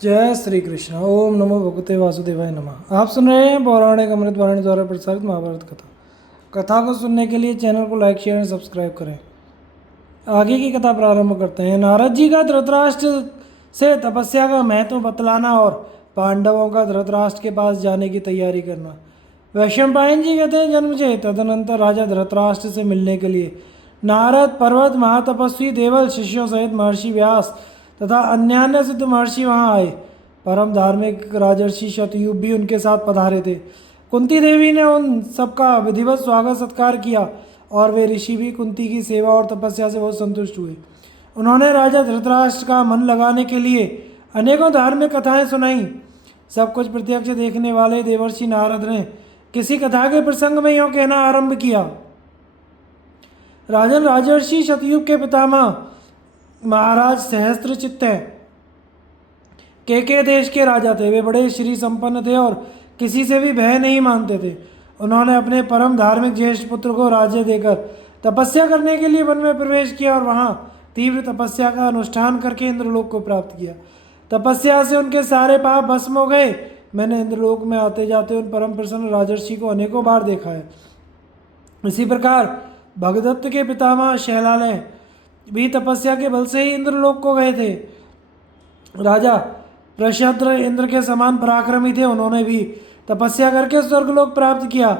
जय श्री कृष्ण। ओम नमो भगवते वासुदेवाय नमः। आप सुन रहे हैं पौराणिक अमृत वाणी द्वारा प्रसारित महाभारत कथा। कथा को सुनने के लिए चैनल को लाइक शेयर और सब्सक्राइब करें। आगे की कथा प्रारंभ करते हैं। नारद जी का धृतराष्ट्र से तपस्या का महत्व बतलाना और पांडवों का धृतराष्ट्र के पास जाने की तैयारी करना। वैशंपायन जी कहते हैं, जन्मजय तदनंतर राजा धृतराष्ट्र से मिलने के लिए नारद पर्वत महातपस्वी देवल शिष्यों सहित महर्षि व्यास तथा अन्यान्य सिद्ध महर्षि वहां आए। परम धार्मिक राजर्षि शतयुग भी उनके साथ पधारे थे। कुंती देवी ने उन सबका विधिवत स्वागत सत्कार किया और वे ऋषि भी कुंती की सेवा और तपस्या से बहुत संतुष्ट हुए। उन्होंने राजा धृतराष्ट्र का मन लगाने के लिए अनेकों धार्मिक कथाएं सुनाई। सब कुछ प्रत्यक्ष देखने वाले देवर्षि नारद ने किसी कथा के प्रसंग में यूँ कहना आरंभ किया। राजन राजर्षि शतयुग के पितामह महाराज सहस्त्रचित्त के देश के राजा थे। वे बड़े श्री संपन्न थे और किसी से भी भय नहीं मानते थे। उन्होंने अपने परम धार्मिक ज्येष्ठ पुत्र को राज्य देकर तपस्या करने के लिए वन में प्रवेश किया और वहां तीव्र तपस्या का अनुष्ठान करके इंद्रलोक को प्राप्त किया। तपस्या से उनके सारे पाप भस्म हो गए। मैंने इंद्रलोक में आते जाते उन परम प्रसन्न राजर्षि को अनेकों बार देखा है। इसी प्रकार भगदत्त के पितामह शैलालय भी तपस्या के बल से ही इंद्रलोक को गए थे। राजा प्रशद्र इंद्र के समान पराक्रमी थे। उन्होंने भी तपस्या करके स्वर्गलोक प्राप्त किया।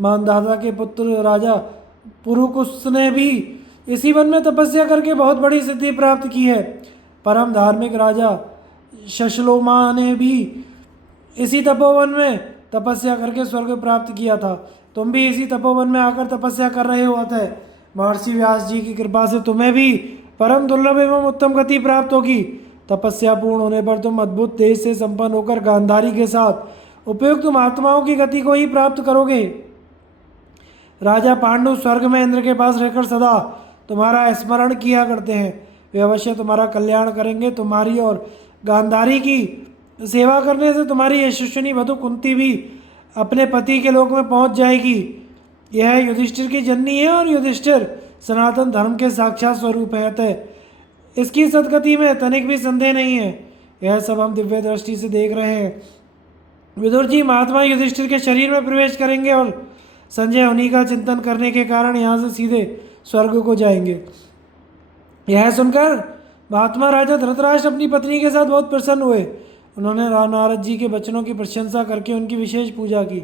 मानधाता के पुत्र राजा पुरुकुस ने भी इसी वन में तपस्या करके बहुत बड़ी सिद्धि प्राप्त की है। परम धार्मिक राजा शशलोमा ने भी इसी तपोवन में तपस्या करके स्वर्ग प्राप्त किया था। तुम भी इसी तपोवन में आकर तपस्या कर रहे हो, अतः महर्षि व्यास जी की कृपा से तुम्हें भी परम दुर्लभ एवं उत्तम गति प्राप्त होगी। तपस्या पूर्ण होने पर तुम अद्भुत तेज से संपन्न होकर गांधारी के साथ उपयुक्त महात्माओं की गति को ही प्राप्त करोगे। राजा पांडु स्वर्ग में इंद्र के पास रहकर सदा तुम्हारा स्मरण किया करते हैं। वे अवश्य तुम्हारा कल्याण करेंगे। तुम्हारी और गांधारी की सेवा करने से तुम्हारी यशस्विनी वधु कुंती भी अपने पति के लोक में पहुंच जाएगी। यह युधिष्ठिर की जननी है और युधिष्ठिर सनातन धर्म के साक्षात स्वरूप है, अतः इसकी सदगति में तनिक भी संदेह नहीं है। यह सब हम दिव्य दृष्टि से देख रहे हैं। विदुर जी महात्मा युधिष्ठिर के शरीर में प्रवेश करेंगे और संजय उन्हीं का चिंतन करने के कारण यहाँ से सीधे स्वर्ग को जाएंगे। यह सुनकर महात्मा राजा धृतराष्ट्र अपनी पत्नी के साथ बहुत प्रसन्न हुए। उन्होंने नारद जी के वचनों की प्रशंसा करके उनकी विशेष पूजा की।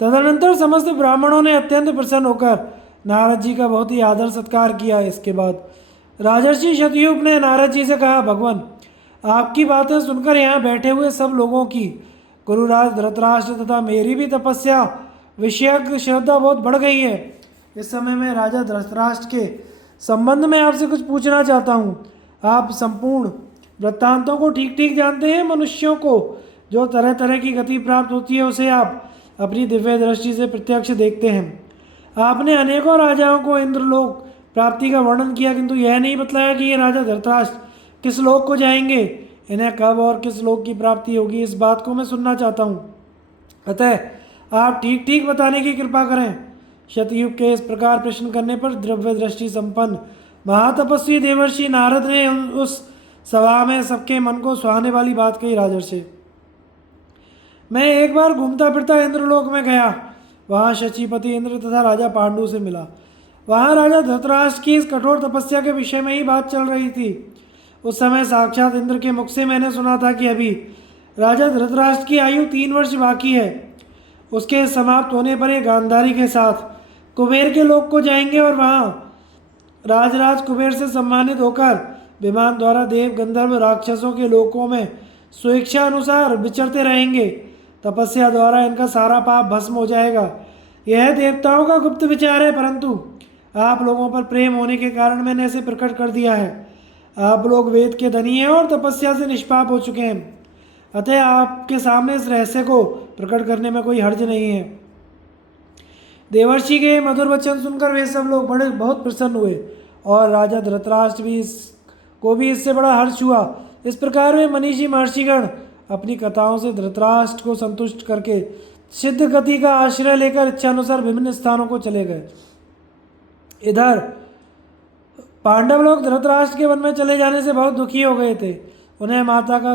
तदनंतर समस्त ब्राह्मणों ने अत्यंत प्रसन्न होकर नारद जी का बहुत ही आदर सत्कार किया। इसके बाद राजर्षि शतयुग ने नारद जी से कहा, भगवान आपकी बातें सुनकर यहाँ बैठे हुए सब लोगों की, गुरुराज धृतराष्ट्र तथा मेरी भी तपस्या विषयक श्रद्धा बहुत बढ़ गई है। इस समय मैं राजा धृतराष्ट्र के संबंध में आपसे कुछ पूछना चाहता हूँ। आप संपूर्ण वृत्तांतों को ठीक ठीक जानते हैं। मनुष्यों को जो तरह तरह की गति प्राप्त होती है उसे आप अपनी दिव्य दृष्टि से प्रत्यक्ष देखते हैं। आपने अनेकों राजाओं को इंद्रलोक प्राप्ति का वर्णन किया, किंतु यह नहीं बतलाया कि ये राजा धृतराष्ट्र किस लोक को जाएंगे। इन्हें कब और किस लोक की प्राप्ति होगी, इस बात को मैं सुनना चाहता हूँ। अतः आप ठीक ठीक बताने की कृपा करें। शतयुग के इस प्रकार प्रश्न करने पर द्रव्य दृष्टि संपन्न महातपस्वी देवर्षि नारद ने उस सभा में सबके मन को सुहाने वाली बात कही। राजर्षि, मैं एक बार घूमता फिरता इंद्रलोक में गया। वहाँ शचीपति इंद्र तथा राजा पांडु से मिला। वहाँ राजा धृतराष्ट्र की इस कठोर तपस्या के विषय में ही बात चल रही थी। उस समय साक्षात इंद्र के मुख से मैंने सुना था कि अभी राजा धृतराष्ट्र की आयु 3 वर्ष बाकी है। उसके समाप्त होने पर ये गांधारी के साथ कुबेर के लोक को जाएंगे और वहाँ राजराज कुबेर से सम्मानित होकर विमान द्वारा देव गंधर्व राक्षसों के लोकों में स्वेच्छा अनुसार विचरते रहेंगे। तपस्या द्वारा इनका सारा पाप भस्म हो जाएगा। यह देवताओं का गुप्त विचार है, परंतु आप लोगों पर प्रेम होने के कारण मैंने इसे प्रकट कर दिया है। आप लोग वेद के धनी हैं और तपस्या से निष्पाप हो चुके हैं, अतः आपके सामने इस रहस्य को प्रकट करने में कोई हर्ज नहीं है। देवर्षि के मधुर वचन सुनकर वे सब लोग बहुत प्रसन्न हुए और राजा धृतराष्ट्र को भी इससे बड़ा हर्ष हुआ। इस प्रकार वे मनीषी महर्षिगण अपनी कथाओं से धृतराष्ट्र को संतुष्ट करके सिद्ध गति का आश्रय लेकर इच्छानुसार विभिन्न स्थानों को चले गए। इधर पांडव लोग धृतराष्ट्र के वन में चले जाने से बहुत दुखी हो गए थे। उन्हें माता का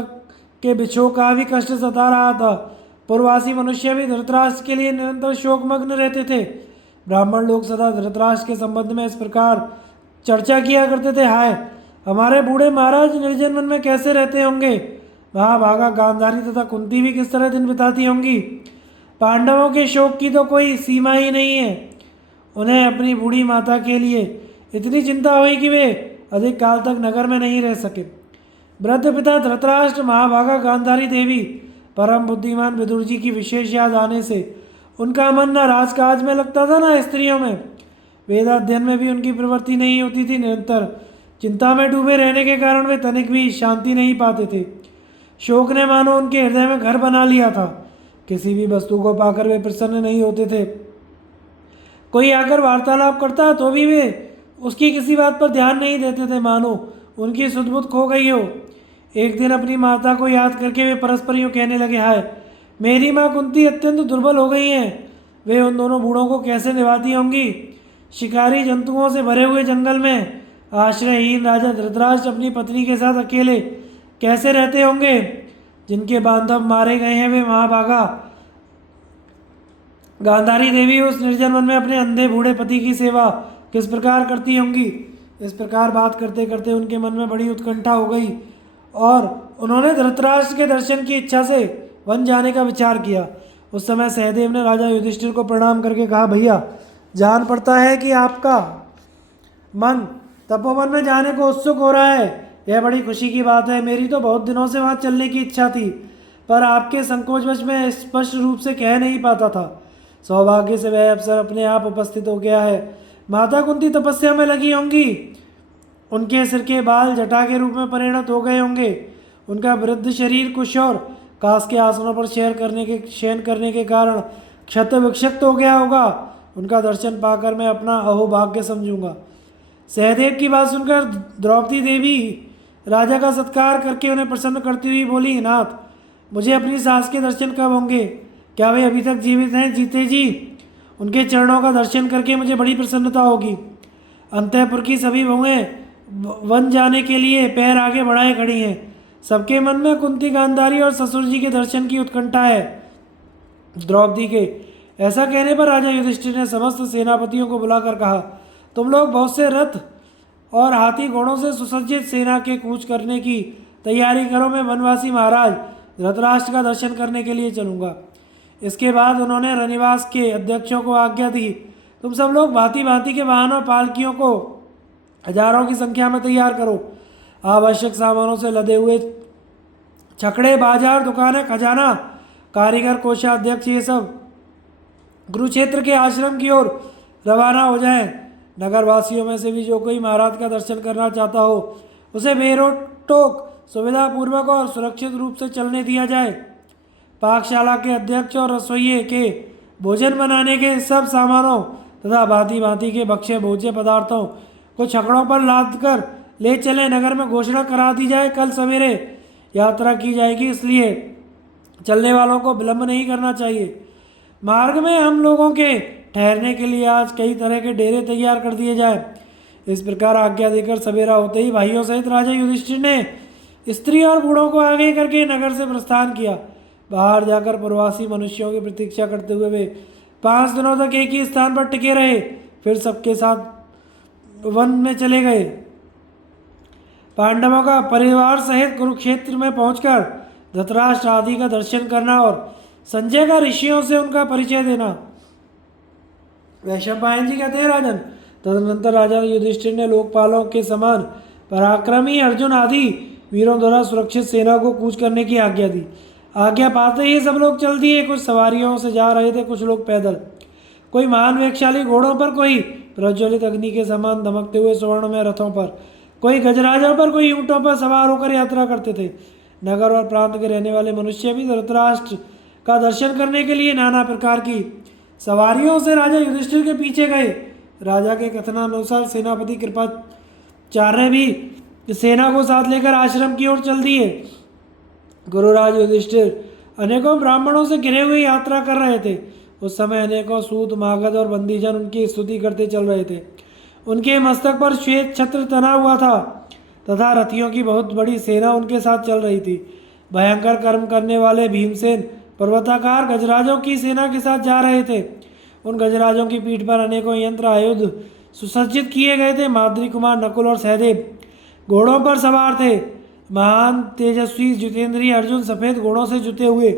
के बिछोह का भी कष्ट सता रहा था। पूर्ववासी मनुष्य भी धृतराष्ट्र के लिए निरंतर शोकमग्न रहते थे। ब्राह्मण लोग सदा धृतराष्ट्र के संबंध में इस प्रकार चर्चा किया करते थे, हाय हमारे बूढ़े महाराज निर्जन वन में कैसे रहते होंगे। महाभागा गांधारी तथा कुंती भी किस तरह दिन बिताती होंगी। पांडवों के शोक की तो कोई सीमा ही नहीं है। उन्हें अपनी बूढ़ी माता के लिए इतनी चिंता हुई कि वे अधिक काल तक नगर में नहीं रह सके। वृद्ध पिता धृतराष्ट्र, महाभागा गांधारी देवी, परम बुद्धिमान विदुर जी की विशेष याद आने से उनका मन न राजकाज में लगता था न स्त्रियों में। वेदाध्ययन में भी उनकी प्रवृत्ति नहीं होती थी। निरंतर चिंता में डूबे रहने के कारण वे तनिक भी शांति नहीं पाते थे। शोक ने मानो उनके हृदय में घर बना लिया था। किसी भी वस्तु को पाकर वे प्रसन्न नहीं होते थे। कोई आकर वार्तालाप करता तो भी वे उसकी किसी बात पर ध्यान नहीं देते थे, मानो उनकी सुध-बुध खो गई हो। एक दिन अपनी माता को याद करके वे परस्पर यूँ कहने लगे, हाय मेरी माँ कुंती अत्यंत दुर्बल हो गई हैं। वे उन दोनों बूढ़ों को कैसे निभाती होंगी। शिकारी जंतुओं से भरे हुए जंगल में आश्रयहीन राजा धृतराष्ट्र अपनी पत्नी के साथ अकेले कैसे रहते होंगे। जिनके बांधव मारे गए हैं वे महाभागा गांधारी देवी उस निर्जन वन में अपने अंधे बूढ़े पति की सेवा किस प्रकार करती होंगी। इस प्रकार बात करते करते उनके मन में बड़ी उत्कंठा हो गई और उन्होंने धृतराष्ट्र के दर्शन की इच्छा से वन जाने का विचार किया। उस समय सहदेव ने राजा युधिष्ठिर को प्रणाम करके कहा, भैया जान पड़ता है कि आपका मन तपोवन में जाने को उत्सुक हो रहा है। यह बड़ी खुशी की बात है। मेरी तो बहुत दिनों से वहाँ चलने की इच्छा थी, पर आपके संकोचवश में स्पष्ट रूप से कह नहीं पाता था। सौभाग्य से वह अवसर अपने आप उपस्थित हो गया है। माता कुंती तपस्या में लगी होंगी। उनके सिर के बाल जटा के रूप में परिणत हो गए होंगे। उनका वृद्ध शरीर कुश और कांस के आसनों पर शयन करने के कारण क्षत विक्षत हो गया होगा। उनका दर्शन पाकर मैं अपना अहोभाग्य समझूंगा। सहदेव की बात सुनकर द्रौपदी देवी राजा का सत्कार करके उन्हें प्रसन्न करती हुई बोली, नाथ मुझे अपनी सास के दर्शन कब होंगे। क्या वे अभी तक जीवित हैं। जीते जी उनके चरणों का दर्शन करके मुझे बड़ी प्रसन्नता होगी। अंतःपुर की सभी बहुएं वन जाने के लिए पैर आगे बढ़ाए खड़ी हैं। सबके मन में कुंती गांधारी और ससुर जी के दर्शन की उत्कंठा है। द्रौपदी के ऐसा कहने पर राजा युधिष्ठिर ने समस्त सेनापतियों को बुलाकर कहा, तुम लोग बहुत से रथ और हाथी घोड़ों से सुसज्जित सेना के कूच करने की तैयारी करो। मैं वनवासी महाराज धृतराष्ट्र का दर्शन करने के लिए चलूँगा। इसके बाद उन्होंने रनिवास के अध्यक्षों को आज्ञा दी, तुम सब लोग भांति भांति के वाहन और पालकियों को हजारों की संख्या में तैयार करो। आवश्यक सामानों से लदे हुए छकड़े, बाजार, दुकानें, खजाना, कारीगर, कोषाध्यक्ष, ये सब कुरुक्षेत्र के आश्रम की ओर रवाना हो जाएं। नगरवासियों में से भी जो कोई महाराज का दर्शन करना चाहता हो उसे बेरोक सुविधापूर्वक और सुरक्षित रूप से चलने दिया जाए। पाकशाला के अध्यक्ष और रसोइये के भोजन बनाने के सब सामानों तथा भांति भांति के भक्ष्य भोज्य पदार्थों को छकड़ों पर लाद कर ले चले। नगर में घोषणा करा दी जाए, कल सवेरे यात्रा की जाएगी, इसलिए चलने वालों को विलंब नहीं करना चाहिए। मार्ग में हम लोगों के ठहरने के लिए आज कई तरह के डेरे तैयार कर दिए जाए। इस प्रकार आज्ञा देकर सवेरा होते ही भाइयों सहित राजा युधिष्ठिर ने स्त्री और बूढ़ों को आगे करके नगर से प्रस्थान किया। बाहर जाकर प्रवासी मनुष्यों की प्रतीक्षा करते हुए वे 5 दिनों तक एक ही स्थान पर टिके रहे। फिर सबके साथ वन में चले गए। पांडवों का परिवार सहित कुरुक्षेत्र में पहुंचकर धृतराष्ट्र आदि का दर्शन करना और संजय का ऋषियों से उनका परिचय देना। वैशंपायन जी कहते हैं, राजन तदनंतर राजा युधिष्ठिर ने लोकपालों के समान पराक्रमी अर्जुन आदि वीरों द्वारा सुरक्षित सेना को कूच करने की आज्ञा दी। आज्ञा पाते ही सब लोग चल दिए। कुछ सवारियों से जा रहे थे, कुछ लोग पैदल, कोई महान वेगशाली घोड़ों पर, कोई प्रज्वलित अग्नि के समान दमकते हुए स्वर्णमय रथों पर, कोई गजराजों पर, कोई ऊंटों पर सवार होकर यात्रा करते थे। नगर और प्रांत के रहने वाले मनुष्य भी धृतराष्ट्र का दर्शन करने के लिए नाना प्रकार की सवारियों से राजा युधिष्ठिर के पीछे गए। राजा के कथनानुसार सेनापति कृपाचार्य भी सेना को साथ लेकर आश्रम की ओर चल दिए। गुरुराज युधिष्ठिर अनेकों ब्राह्मणों से घिरे हुए यात्रा कर रहे थे। उस समय अनेकों सूत, मागध और बंदीजन उनकी स्तुति करते चल रहे थे। उनके मस्तक पर श्वेत छत्र तना हुआ था तथा रथियों की बहुत बड़ी सेना उनके साथ चल रही थी। भयंकर कर्म करने वाले भीमसेन पर्वताकार गजराजों की सेना के साथ जा रहे थे। उन गजराजों की पीठ पर अनेकों यंत्र आयुध सुसज्जित किए गए थे। माद्री कुमार नकुल और सहदेव घोड़ों पर सवार थे। महान तेजस्वी जितेंद्रीय अर्जुन सफेद घोड़ों से जुते हुए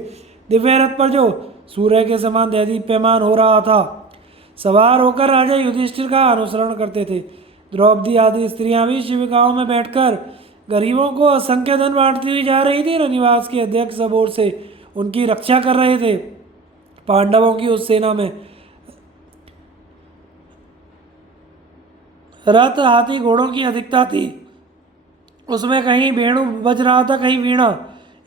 दिव्य रथ पर, जो सूर्य के समान दैदीप्यमान हो रहा था, सवार होकर राजा युधिष्ठिर का अनुसरण करते थे। द्रौपदी आदि स्त्रियां भी शिविकाओं में बैठकर गरीबों को असंख्य धन बांटती हुई जा रही थी। रनिवास के अध्यक्ष सब ओर से उनकी रक्षा कर रहे थे। पांडवों की उस सेना में रथ, हाथी, घोड़ों की अधिकता थी। उसमें कहीं वेणु बज रहा था, कहीं वीणा।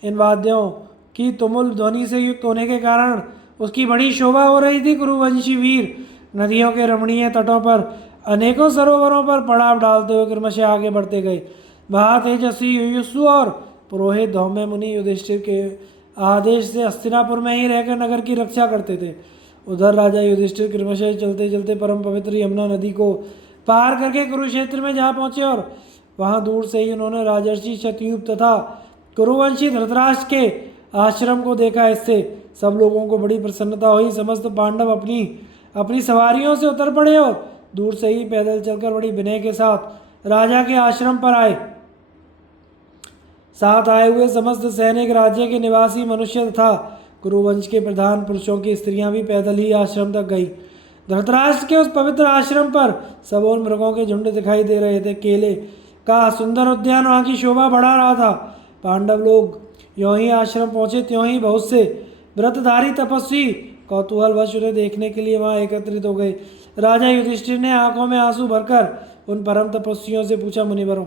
इन वाद्यों की तुमुल ध्वनि से युक्त होने के कारण उसकी बड़ी शोभा हो रही थी। कुरुवंशी वीर नदियों के रमणीय तटों पर, अनेकों सरोवरों पर पड़ाव डालते हुए क्रमशः आगे बढ़ते गए। महातेजस्वी युयुत्सु और पुरोहित धौम्य मुनि युधिष्ठिर के आदेश से हस्तिनापुर में ही रहकर नगर की रक्षा करते थे। उधर राजा युधिष्ठिर क्रमशः चलते चलते परम पवित्र यमुना नदी को पार करके कुरुक्षेत्र में जा पहुंचे और वहां दूर से ही उन्होंने राजर्षि शतयूप तथा कुरुवंशी धृतराष्ट्र के आश्रम को देखा। इससे सब लोगों को बड़ी प्रसन्नता हुई। समस्त पांडव अपनी अपनी सवारियों से उतर पड़े और दूर से ही पैदल चलकर बड़ी विनय के साथ राजा के आश्रम पर आए। साथ आए हुए समस्त सैनिक, राज्य के निवासी मनुष्य तथा कुरुवंश के प्रधान पुरुषों की स्त्रियां भी पैदल ही आश्रम तक गई। धृतराष्ट्र के उस पवित्र आश्रम पर सब और मृगों के झुंड दिखाई दे रहे थे। केले का सुंदर उद्यान वहां की शोभा बढ़ा रहा था। पांडव लोग यों ही आश्रम पहुंचे त्यों ही बहुत से व्रतधारी तपस्वी कौतूहलवश उन्हें देखने के लिए वहां एकत्रित हो गए। राजा युधिष्ठिर ने आंखों में आंसू भरकर उन परम तपस्वियों से पूछा, मुनिवरों,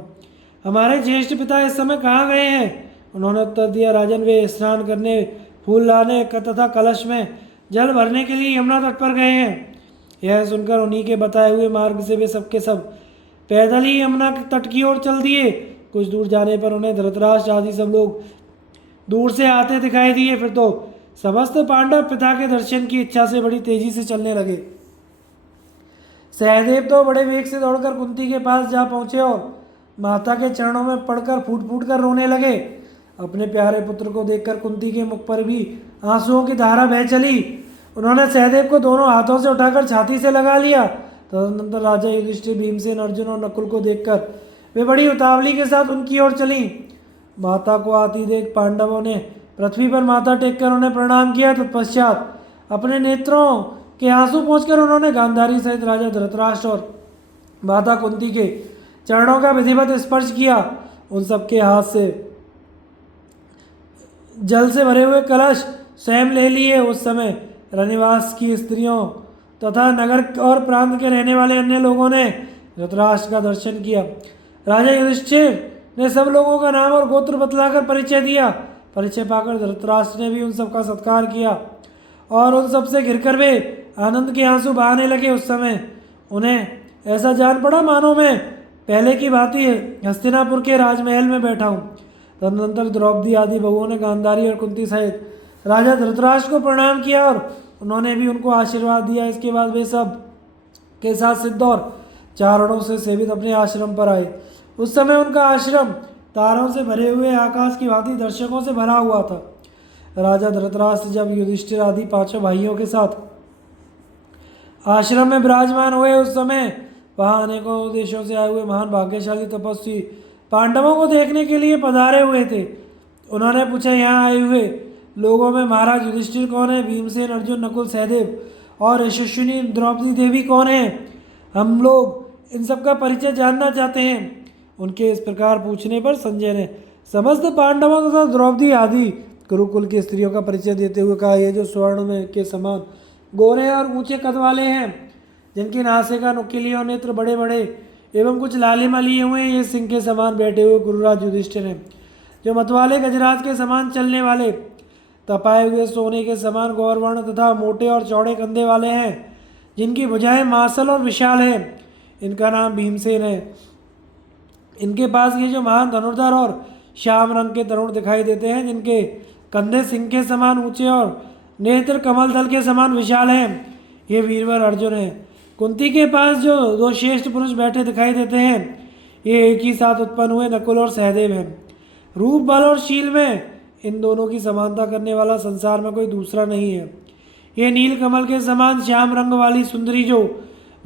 हमारे ज्येष्ठ पिता इस समय कहाँ गए हैं? उन्होंने उत्तर दिया, राजन, वे स्नान करने, फूल लाने तथा कलश में जल भरने के लिए यमुना तट पर गए हैं। यह सुनकर उन्हीं के बताए हुए मार्ग से वे सबके सब पैदल ही यमुना तट की ओर चल दिए। कुछ दूर जाने पर उन्हें धृतराष्ट्र आदि सब लोग दूर से आते दिखाई दिए। फिर तो समस्त पांडव पिता के दर्शन की इच्छा से बड़ी तेजी से चलने लगे। सहदेव तो बड़े वेग से दौड़कर कुंती के पास जा पहुंचे और माता के चरणों में पड़कर फूट फूट कर रोने लगे। अपने प्यारे पुत्र को देखकर कुंती के मुख पर भी आंसुओं की धारा बह चली। उन्होंने सहदेव को दोनों हाथों से उठाकर छाती से लगा लिया। तदनंतर राजा युधिष्ठिर, भीमसेन, अर्जुन और नकुल को देखकर वे बड़ी उतावली के साथ उनकी ओर चली। माता को आती देख पांडवों ने पृथ्वी पर माथा टेककर उन्हें प्रणाम किया। तत्पश्चात अपने नेत्रों के आंसू पोंछकर उन्होंने गांधारी सहित राजा धृतराष्ट्र और माता कुंती के चरणों का विधिवत स्पर्श किया। उन सबके हाथ से जल से भरे हुए कलश स्वयं ले लिए। उस समय रनिवास की स्त्रियों तथा नगर और प्रांत के रहने वाले अन्य लोगों ने धृतराष्ट्र का दर्शन किया। राजा युधिष्ठिर ने सब लोगों का नाम और गोत्र बतलाकर परिचय दिया। परिचय पाकर धृतराष्ट्र ने भी उन सबका सत्कार किया और उन सबसे घिरकर वे आनंद के आंसू बहाने लगे। उस समय उन्हें ऐसा जान पड़ा मानो मैं पहले की भांति हस्तिनापुर के राजमहल में बैठा हूँ। तदनंतर द्रौपदी आदि बहुओं ने गांधारी और कुंती सहित राजा धृतराष्ट्र को प्रणाम किया और उन्होंने भी उनको आशीर्वाद दिया। इसके बाद वे सब के साथ सिद्ध और चारणों से सेवित अपने आश्रम पर आए। उस समय उनका आश्रम तारों से भरे हुए आकाश की भांति दर्शकों से भरा हुआ था। राजा धृतराष्ट्र जब युधिष्ठिर आदि पांचों भाइयों के साथ आश्रम में विराजमान हुए, उस समय वहाँ अनेकों देशों से आए हुए महान भाग्यशाली तपस्वी पांडवों को देखने के लिए पधारे हुए थे। उन्होंने पूछा, यहाँ आए हुए लोगों में महाराज युधिष्ठिर कौन है? भीमसेन, अर्जुन, नकुल, सहदेव और यशस्विनी द्रौपदी देवी कौन है? हम लोग इन सब का परिचय जानना चाहते हैं। उनके इस प्रकार पूछने पर संजय ने समस्त पांडवों तथा द्रौपदी आदि गुरुकुल की स्त्रियों का परिचय देते हुए कहा, ये जो स्वर्ण में के समान गोरे और ऊंचे कद वाले हैं, जिनकी नासिका, नुकीली और नेत्र बड़े बड़े एवं कुछ लालिमा लिए हुए हैं, ये सिंह के समान बैठे हुए गुरुराज युधिष्ठिर हैं। जो मतवाले गजराज के समान चलने वाले, तपाए हुए सोने के समान गौरवर्ण तथा मोटे और चौड़े कंधे वाले हैं, जिनकी भुजाएं मासल और विशाल हैं, इनका नाम भीमसेन है। इनके पास ये जो महान धनुर्धर और श्याम रंग के तरुण दिखाई देते हैं, जिनके कंधे सिंह के समान ऊंचे और नेत्र कमल दल के समान विशाल हैं, ये वीरवर अर्जुन है। कुंती के पास जो दो श्रेष्ठ पुरुष बैठे दिखाई देते हैं, ये एक ही साथ उत्पन्न हुए नकुल और सहदेव हैं। रूप, बल और शील में इन दोनों की समानता करने वाला संसार में कोई दूसरा नहीं है। ये नील कमल के समान श्याम रंग वाली सुंदरी जो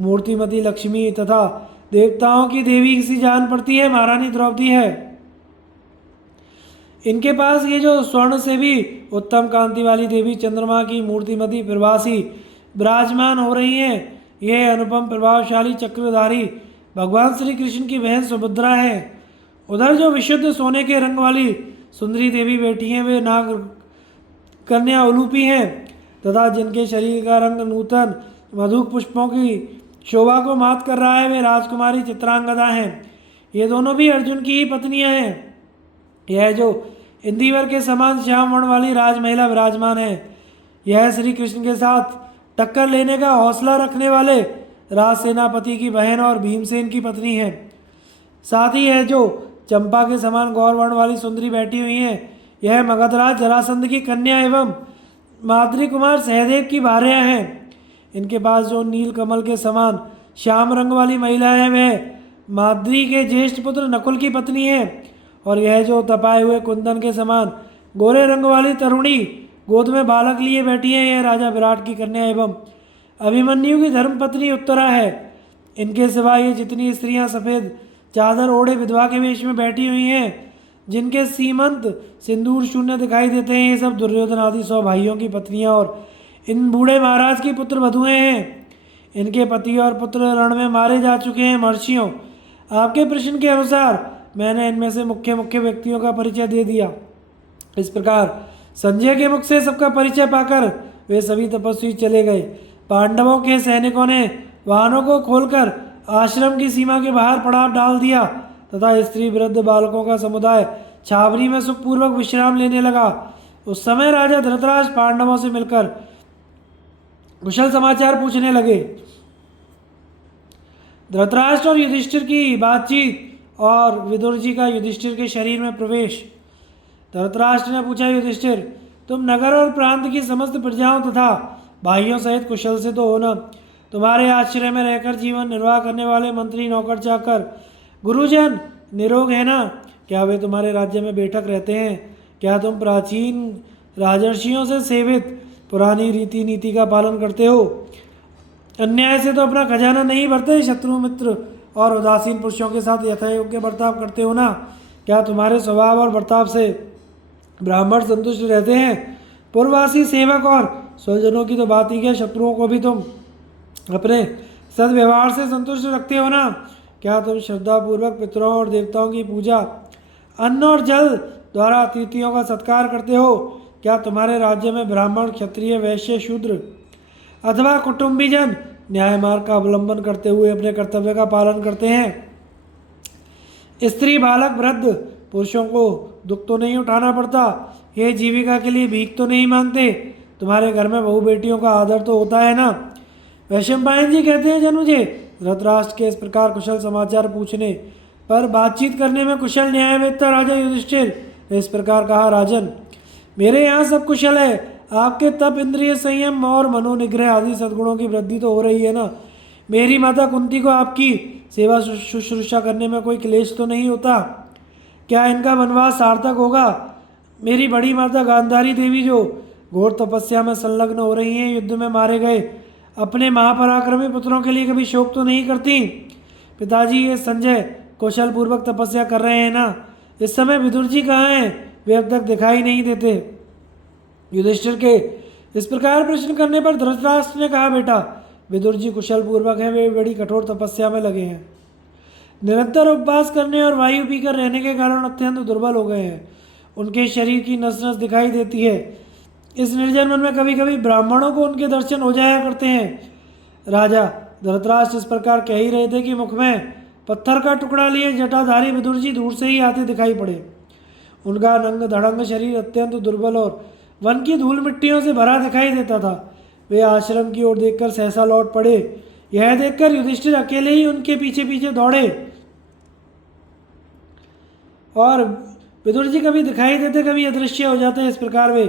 मूर्तिमती लक्ष्मी तथा देवताओं की देवी सी जान पड़ती है, महारानी द्रौपदी है। इनके पास ये जो स्वर्ण से भी उत्तम कांति वाली देवी चंद्रमा की मूर्तिमती प्रवासी विराजमान हो रही हैं। ये अनुपम प्रभावशाली चक्रधारी भगवान श्री कृष्ण की बहन सुभद्रा है। उधर जो विशुद्ध सोने के रंग वाली सुंदरी देवी बैठी हैं, वे नाग कन्या उलूपी हैं तथा जिनके शरीर का रंग नूतन मधुक पुष्पों की शोभा को मात कर रहा है, वे राजकुमारी चित्रांगदा हैं। ये दोनों भी अर्जुन की ही पत्नियां हैं। यह जो इंदिवर के समान श्याम वर्ण वाली राजमहिला विराजमान है, यह श्री कृष्ण के साथ टक्कर लेने का हौसला रखने वाले राज सेनापति की बहन और भीमसेन की पत्नी है। साथ ही यह जो चंपा के समान गौर वर्ण वाली सुंदरी बैठी हुई है, यह मगधराज जरासंध की कन्या एवं माद्री कुमार सहदेव की भार्या हैं। इनके पास जो नील कमल के समान श्याम रंग वाली महिला है, वह माद्री के ज्येष्ठ पुत्र नकुल की पत्नी है। और यह जो तपाए हुए कुंदन के समान गोरे रंग वाली तरुणी गोद में बालक लिए बैठी है, यह राजा विराट की कन्या एवं अभिमन्यु की धर्मपत्नी उत्तरा है। इनके सिवा ये जितनी स्त्रियां सफ़ेद चादर ओढ़े विधवा के वेश में बैठी हुई हैं, जिनके सीमंत सिंदूर शून्य दिखाई देते हैं, ये सब दुर्योधन आदि 100 भाइयों की पत्नियां और इन बूढ़े महाराज की पुत्र वधुएं हैं। इनके पति और पुत्र रण में मारे जा चुके हैं। महर्षियों, आपके प्रश्न के अनुसार मैंने इनमें से मुख्य मुख्य व्यक्तियों का परिचय दे दिया। इस प्रकार संजय के मुख से सबका परिचय पाकर वे सभी तपस्वी चले गए। पांडवों के सैनिकों ने वाहनों को खोलकर आश्रम की सीमा के बाहर पड़ाव डाल दिया तथा स्त्री वृद्ध बालकों का समुदाय छावनी में सुखपूर्वक विश्राम लेने लगा। उस समय राजा धृतराष्ट्र पांडवों से मिलकर कुशल समाचार पूछने लगे। धृतराष्ट्र और युधिष्ठिर की बातचीत और विदुर जी का युधिष्ठिर के शरीर में प्रवेश। धृतराष्ट्र ने पूछा, युधिष्ठिर, तुम नगर और प्रांत की समस्त प्रजाओं तथा भाइयों सहित कुशल से तो हो न? तुम्हारे आश्रय में रहकर जीवन निर्वाह करने वाले मंत्री, नौकर चाकर, गुरुजन निरोग है ना? क्या वे तुम्हारे राज्य में बैठक रहते हैं? क्या तुम प्राचीन राजर्षियों से सेवित पुरानी रीति नीति का पालन करते हो? अन्याय से तो अपना खजाना नहीं भरते, शत्रु मित्र और उदासीन पुरुषों के साथ यथायोग्य बर्ताव करते हो ना? क्या तुम्हारे स्वभाव और बर्ताव से ब्राह्मण संतुष्ट रहते हैं? पूर्ववासी सेवक और स्वजनों की तो बात ही क्या, शत्रुओं को भी तुम अपने सद्व्यवहार से संतुष्ट रखते हो ना? क्या तुम श्रद्धापूर्वक पितरों और देवताओं की पूजा, अन्न और जल द्वारा अतिथियों का सत्कार करते हो? क्या तुम्हारे राज्य में ब्राह्मण, क्षत्रिय, वैश्य, शूद्र अथवा कुटुंबीजन न्याय मार्ग का अवलंबन करते हुए अपने कर्तव्य का पालन करते हैं? स्त्री, बालक, वृद्ध पुरुषों को दुख तो नहीं उठाना पड़ता? ये जीविका के लिए भीख तो नहीं मांगते? तुम्हारे घर में बहू बेटियों का आदर तो होता है ना? वैशंपायन जी कहते हैं, जनुजे, धृतराष्ट्र के इस प्रकार कुशल समाचार पूछने पर बातचीत करने में कुशल न्यायवेत्ता राजा युधिष्ठिर ने इस प्रकार कहा, राजन, मेरे यहाँ सब कुशल है। आपके तप, इंद्रिय संयम और मनोनिग्रह आदि सद्गुणों की वृद्धि तो हो रही है ना? मेरी माता कुंती को आपकी सेवा शुश्रूषा करने में कोई क्लेश तो नहीं होता? क्या इनका वनवास सार्थक होगा? मेरी बड़ी माता गांधारी देवी जो घोर तपस्या में संलग्न हो रही हैं, युद्ध में मारे गए अपने महापराक्रमी पुत्रों के लिए कभी शोक तो नहीं करती? पिताजी, ये संजय कौशल पूर्वक तपस्या कर रहे हैं ना? इस समय विदुर जी कहाँ हैं? वे अब तक दिखाई नहीं देते। युधिष्ठिर के इस प्रकार प्रश्न करने पर धृतराष्ट्र ने कहा, बेटा, विदुर जी कुशल पूर्वक हैं, वे बड़ी कठोर तपस्या में लगे हैं। निरंतर उपवास करने और वायु पीकर रहने के कारण अत्यंत दुर्बल हो गए हैं। उनके शरीर की नस नस दिखाई देती है। इस निर्जन मन में कभी कभी ब्राह्मणों को उनके दर्शन हो जाया करते हैं। राजा धृतराष्ट्र इस प्रकार कह ही रहे थे कि मुख में पत्थर का टुकड़ा लिए जटाधारी विदुर जी दूर से ही आते दिखाई पड़े। उनका नंग धड़ंग शरीर अत्यंत दुर्बल और वन की धूल मिट्टियों से भरा दिखाई देता था। वे आश्रम की ओर देखकर सहसा लौट पड़े। यह देखकर युधिष्ठिर अकेले ही उनके पीछे पीछे दौड़े और विदुर जी कभी दिखाई देते, कभी अदृश्य हो जाते। इस प्रकार वे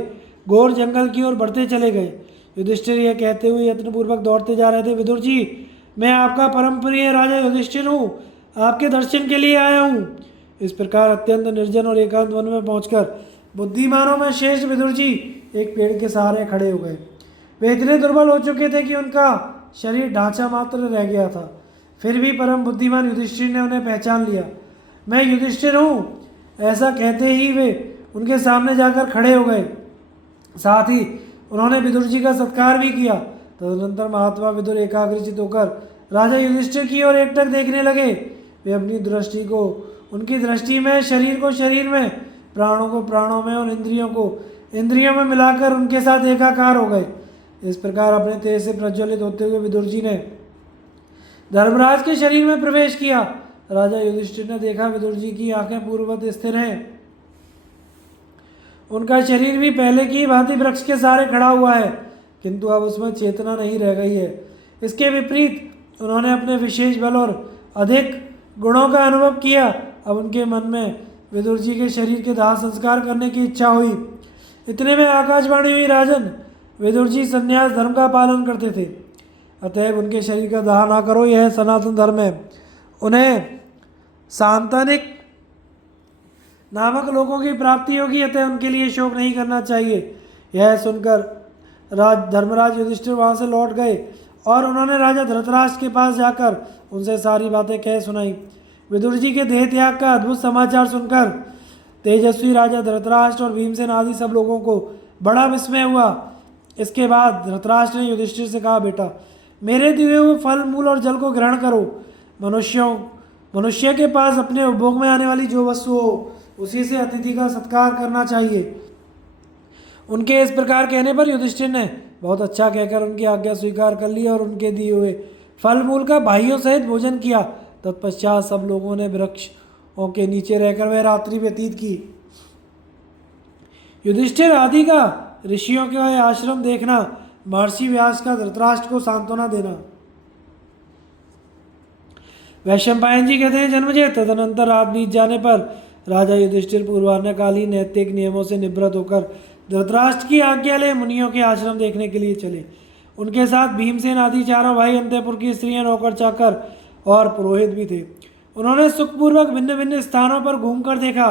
घोर जंगल की ओर बढ़ते चले गए। युधिष्ठिर यह कहते हुए यत्नपूर्वक दौड़ते जा रहे थे, विदुर जी, मैं आपका परम प्रिय राजा युधिष्ठिर हूँ, आपके दर्शन के लिए आया हूँ। इस प्रकार अत्यंत निर्जन और एकांत वन में पहुंचकर बुद्धिमानों में श्रेष्ठ विदुर जी एक पेड़ के सहारे खड़े हो गए। वे इतने दुर्बल हो चुके थे कि उनका शरीर ढांचा मात्र रह गया था। फिर भी परम बुद्धिमान युधिष्ठिर ने उन्हें पहचान लिया। मैं युधिष्ठिर हूँ, ऐसा कहते ही वे उनके सामने जाकर खड़े हो गए। साथ ही उन्होंने विदुर जी का सत्कार भी किया। तदनंतर महात्मा विदुर एकाग्रचित होकर राजा युधिष्ठिर की ओर एकटक देखने लगे। वे अपनी दृष्टि को उनकी दृष्टि में, शरीर को शरीर में, प्राणों को प्राणों में और इंद्रियों को इंद्रियों में मिलाकर उनके साथ एकाकार हो गए। इस प्रकार अपने तेज से प्रज्वलित होते हुए विदुर जी ने धर्मराज के शरीर में प्रवेश किया। राजा युधिष्ठिर ने देखा विदुर जी की आंखें पूर्ववत स्थिर हैं। उनका शरीर भी पहले की भांति वृक्ष के सहारे खड़ा हुआ है, किंतु अब उसमें चेतना नहीं रह गई है। इसके विपरीत उन्होंने अपने विशेष बल और अधिक गुणों का अनुभव किया। अब उनके मन में विदुर जी के शरीर के दाह संस्कार करने की इच्छा हुई। इतने में आकाशवाणी हुई, राजन, विदुर जी संन्यास धर्म का पालन करते थे, अतएव उनके शरीर का दाह ना करो, यह सनातन धर्म है। उन्हें सांतनिक नामक लोगों की प्राप्ति होगी, अतः उनके लिए शोक नहीं करना चाहिए। यह सुनकर धर्मराज युधिष्ठिर वहाँ से लौट गए और उन्होंने राजा धृतराष्ट्र के पास जाकर उनसे सारी बातें कह सुनाई। विदुर जी के देह त्याग का अद्भुत समाचार सुनकर तेजस्वी राजा धृतराष्ट्र और भीमसेन आदि सब लोगों को बड़ा विस्मय हुआ। इसके बाद धृतराष्ट्र ने युधिष्ठिर से कहा, बेटा, मेरे दिए हुए फल, मूल और जल को ग्रहण करो। मनुष्य के पास अपने उपभोग में आने वाली जो वस्तु हो, उसी से अतिथि का सत्कार करना चाहिए। उनके इस प्रकार कहने पर युधिष्ठिर ने बहुत अच्छा कहकर उनकी आज्ञा स्वीकार कर ली और उनके दिए हुए फल मूल का भाइयों सहित भोजन किया। तत्पश्चात सब लोगों ने वृक्षों के नीचे रहकर वह रात्रि व्यतीत की। युधिष्ठिर आदि का ऋषियों के आश्रम देखना, महर्षि व्यास का धृतराष्ट्र को सांत्वना देना। वैशंपायन जी कहते हैं, जन्मजय, तदनंतर रात बीत जाने पर राजा युधिष्ठिर पूर्वाह्नकालीन नैतिक नियमों से निवृत्त होकर धृतराष्ट्र की आज्ञा ले मुनियों के आश्रम देखने के लिए चले। उनके साथ भीमसेन आदि चारों भाई, अंतःपुर की स्त्रियां, नौकर चाकर और पुरोहित भी थे। उन्होंने सुखपूर्वक भिन्न भिन्न स्थानों पर घूमकर देखा।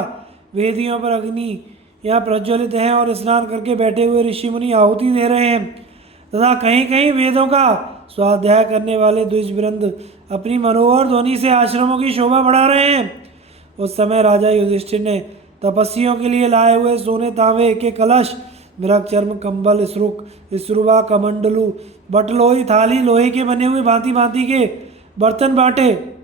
वेदियों पर अग्नि यहाँ प्रज्वलित है और स्नान करके बैठे हुए ऋषि मुनि आहुति दे रहे हैं तथा कहीं कहीं वेदों का स्वाध्याय करने वाले द्विजवृंद अपनी मनोहर ध्वनि से आश्रमों की शोभा बढ़ा रहे हैं। उस समय राजा युधिष्ठिर ने तपस्वियों के लिए लाए हुए सोने तांबे के कलश, मृग चर्म, कंबल, इसरुक, इसरुबा, कमंडलू, बटलोई, थाली, लोहे के बने हुए भांति भांति के बर्तन बांटे।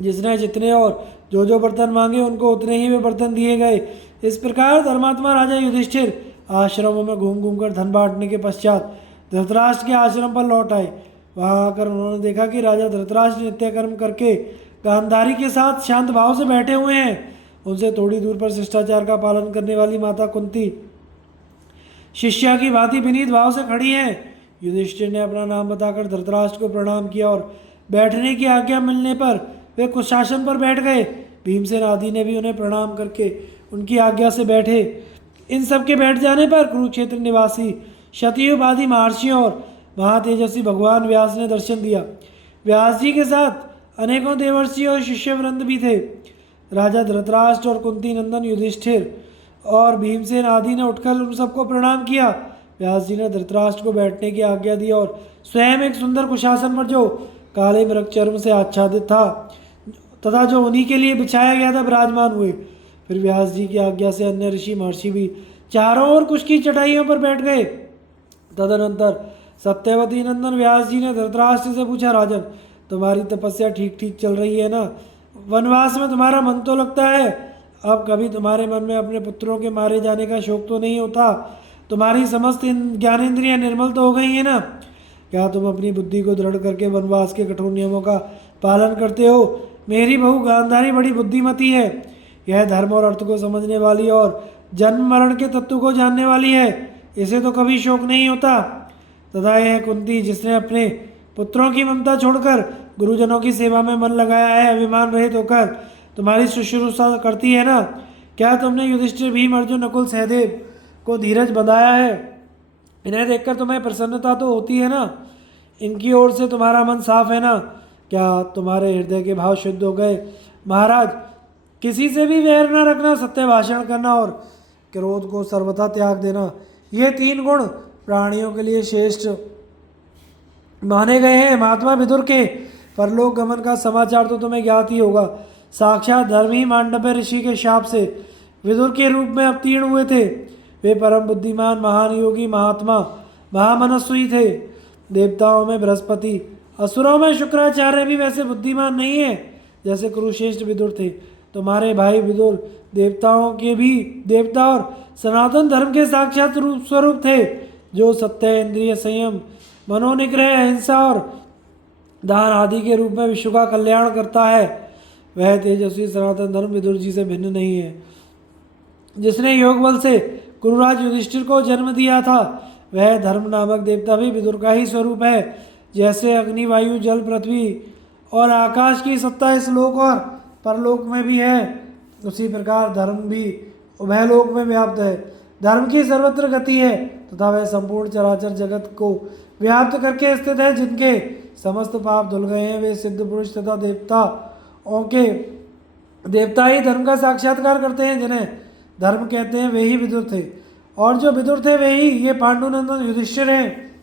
जिसने जितने और जो बर्तन मांगे उनको उतने ही वे बर्तन दिए गए। इस प्रकार धर्मात्मा राजा युधिष्ठिर आश्रमों में घूम घूम कर धन बांटने के पश्चात धृतराष्ट्र के आश्रम पर लौट आए। वहाँ आकर उन्होंने देखा कि राजा धृतराष्ट्र नित्य कर्म करके गांधारी के साथ शांत भाव से बैठे हुए हैं। उनसे थोड़ी दूर पर शिष्टाचार का पालन करने वाली माता कुंती शिष्या की भांति विनीत भाव से खड़ी हैं। युधिष्ठिर ने अपना नाम बताकर धृतराष्ट्र को प्रणाम किया और बैठने की आज्ञा मिलने पर वे कुशासन पर बैठ गए। भीमसेन आदि ने भी उन्हें प्रणाम करके उनकी आज्ञा से बैठे। इन सब के बैठ जाने पर कुरुक्षेत्र निवासी शतयुग आदि महर्षियों और महातेजस्वी भगवान व्यास ने दर्शन दिया। व्यास जी के साथ अनेकों देवर्षि और शिष्यवृंद भी थे। राजा धृतराष्ट्र और कुंती नंदन युधिष्ठिर और भीमसेन आदि ने उठकर उन सबको प्रणाम किया। व्यास जी ने धृतराष्ट्र को बैठने की आज्ञा दी और स्वयं एक सुंदर कुशासन पर जो काले मृग चर्म से आच्छादित था तथा जो उन्हीं के लिए बिछाया गया था विराजमान हुए। फिर व्यास जी की आज्ञा से अन्य ऋषि महर्षि भी चारों ओर कुश की चटाइयों पर बैठ गए। तदनंतर सत्यवती नंदन व्यास जी ने धृतराष्ट्र से पूछा, राजन, तुम्हारी तपस्या ठीक ठीक चल रही है ना? वनवास में तुम्हारा मन तो लगता है। अब कभी तुम्हारे मन में अपने पुत्रों के मारे जाने का शोक तो नहीं होता? तुम्हारी समस्त ज्ञानेंद्रियां निर्मल तो हो गई है ना? क्या तुम अपनी बुद्धि को दृढ़ करके वनवास के कठोर नियमों का पालन करते हो? मेरी बहू गांधारी बड़ी बुद्धिमती है। यह धर्म और अर्थ को समझने वाली और जन्म मरण के तत्व को जानने वाली है। इसे तो कभी शोक नहीं होता। तथा यह कुंती, जिसने अपने पुत्रों की ममता छोड़कर गुरुजनों की सेवा में मन लगाया है, अभिमान रहित होकर तुम्हारी शुश्रूषा करती है ना? क्या तुमने युधिष्ठिर, भीम, अर्जुन, नकुल, सहदेव को धीरज बंधाया है? इन्हें देखकर तुम्हें प्रसन्नता तो होती है ना? इनकी ओर से तुम्हारा मन साफ है ना? क्या तुम्हारे हृदय के भाव शुद्ध हो गए? महाराज, किसी से भी वैर न रखना, सत्य भाषण करना और क्रोध को सर्वथा त्याग देना, ये 3 गुण प्राणियों के लिए श्रेष्ठ माने गए हैं। महात्मा विदुर के परलोक गमन का समाचार तो तुम्हें ज्ञात ही होगा। साक्षात धर्मी मांडव्य ऋषि के शाप से विदुर के रूप में अवतीर्ण हुए थे। वे परम बुद्धिमान महान योगी महात्मा महामनस्वी थे। देवताओं में बृहस्पति, असुरों में शुक्राचार्य भी वैसे बुद्धिमान नहीं है जैसे कुरुश्रेष्ठ विदुर थे। तुम्हारे भाई विदुर देवताओं के भी देवता और सनातन धर्म के साक्षात रूप स्वरूप थे, जो सत्य, इंद्रिय संयम, मनोनिग्रह, अहिंसा और दान आदि के रूप में विश्व का कल्याण करता है। वह तेजस्वी सनातन धर्म विदुर जी से भिन्न नहीं है। जिसने योग बल से कुरुराज युधिष्ठिर को जन्म दिया था, वह धर्म नामक देवता भी विदुर का ही स्वरूप है। जैसे अग्नि, वायु, जल, पृथ्वी और आकाश की सत्ता इस लोक और परलोक में भी है, उसी प्रकार धर्म भी उभय लोक में व्याप्त है। धर्म की सर्वत्र गति है तथा वह संपूर्ण चराचर जगत को व्याप्त करके स्थित है। जिनके समस्त पाप धुल गए हैं, वे सिद्ध पुरुष तथा देवता ही धर्म का साक्षात्कार करते हैं। जिन्हें धर्म कहते हैं वे ही विदुर थे, और जो विदुर थे वे ही ये पांडुनंदन युधिष्ठिर हैं।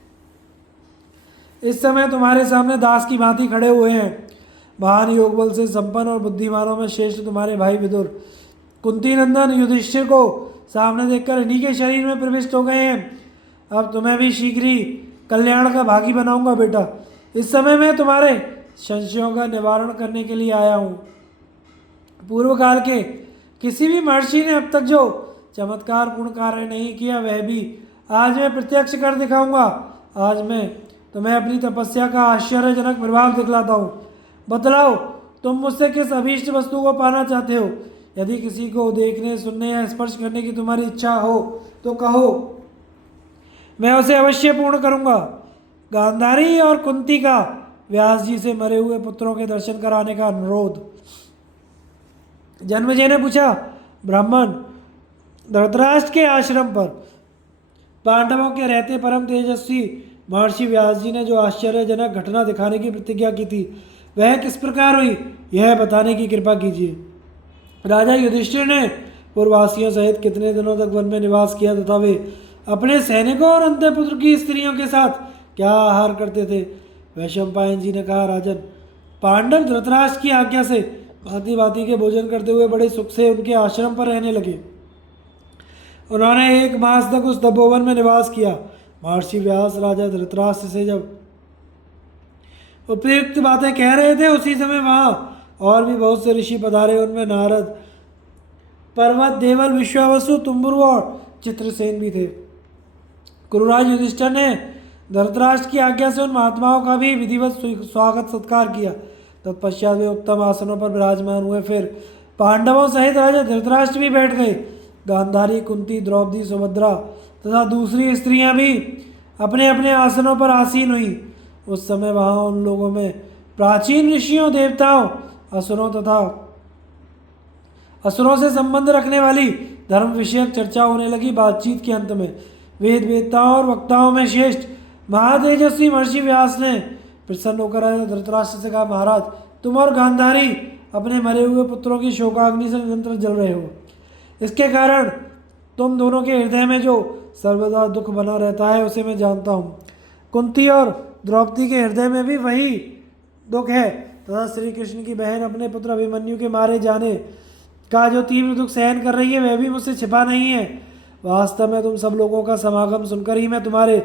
इस समय तुम्हारे सामने दास की भांति खड़े हुए हैं। महान योग बल से संपन्न और बुद्धिमानों में श्रेष्ठ तुम्हारे भाई विदुर कुंती नंदन युधिष्ठिर को सामने देखकर इन्हीं के शरीर में प्रविष्ट हो गए हैं। अब तुम्हें भी शीघ्र ही कल्याण का भागी बनाऊंगा बेटा। इस समय मैं तुम्हारे संशयों का निवारण करने के लिए आया हूँ। पूर्व काल के किसी भी महर्षि ने अब तक जो चमत्कार पूर्ण कार्य नहीं किया, वह भी आज मैं प्रत्यक्ष कर दिखाऊंगा। आज मैं तुम्हें अपनी तपस्या का आश्चर्यजनक प्रभाव दिखलाता हूँ। बतलाओ, तुम मुझसे किस अभीष्ट वस्तु को पाना चाहते हो? यदि किसी को देखने, सुनने या स्पर्श करने की तुम्हारी इच्छा हो तो कहो, मैं उसे अवश्य पूर्ण करूंगा। गांधारी और कुंती का व्यास जी से मरे हुए पुत्रों के दर्शन कराने का अनुरोध। जन्मेजय ने पूछा, ब्राह्मण, धृतराष्ट्र के आश्रम पर पांडवों के रहते परम तेजस्वी महर्षि व्यास जी ने जो आश्चर्यजनक घटना दिखाने की प्रतिज्ञा की थी, वह किस प्रकार हुई, यह बताने की कृपा कीजिए। राजा युधिष्ठिर ने पूर्ववासियों सहित कितने दिनों तक वन में निवास किया तथा वे अपने सैनिकों और अंतःपुत्र की स्त्रियों के साथ क्या आहार करते थे? वैशंपायन जी ने कहा, राजन, पांडव धृतराष्ट्र की आज्ञा से भांति भांति के भोजन करते हुए बड़े सुख से उनके आश्रम पर रहने लगे। उन्होंने 1 मास तक उस तपोवन में निवास किया। महर्षि व्यास राजा धृतराष्ट्र से जब उपयुक्त बातें कह रहे थे, उसी समय वहाँ और भी बहुत से ऋषि पधारे। उनमें नारद, पर्वत, देवल, विश्वावसु, तुम्बुरु और चित्रसेन भी थे। कुरुराज युधिष्ठिर ने धृतराष्ट्र की आज्ञा से उन महात्माओं का भी विधिवत स्वागत सत्कार किया। तत्पश्चात वे उत्तम आसनों पर विराजमान हुए। फिर पांडवों सहित राजा धृतराष्ट्र भी बैठ गए। गांधारी, कुंती, द्रौपदी, सुभद्रा तथा दूसरी स्त्रियां भी अपने अपने आसनों पर आसीन हुई। उस समय वहाँ उन लोगों में प्राचीन ऋषियों, देवताओं, असुरों से संबंध रखने वाली धर्म विषयक चर्चा होने लगी। बातचीत के अंत में वेद वेदताओं और वक्ताओं में श्रेष्ठ महातेजस्वी महर्षि व्यास ने प्रसन्न होकर राजा धृतराष्ट्र से कहा, महाराज, तुम और गांधारी अपने मरे हुए पुत्रों की शोकाग्नि से निरंतर जल रहे हो। इसके कारण तुम दोनों के हृदय में जो सर्वदा दुख बना रहता है, उसे मैं जानता हूँ। कुंती और द्रौपदी के हृदय में भी वही दुख है तथा श्री कृष्ण की बहन अपने पुत्र अभिमन्यु के मारे जाने का जो तीव्र दुख सहन कर रही है, वह भी मुझसे छिपा नहीं है। वास्तव में तुम सब लोगों का समागम सुनकर ही मैं तुम्हारे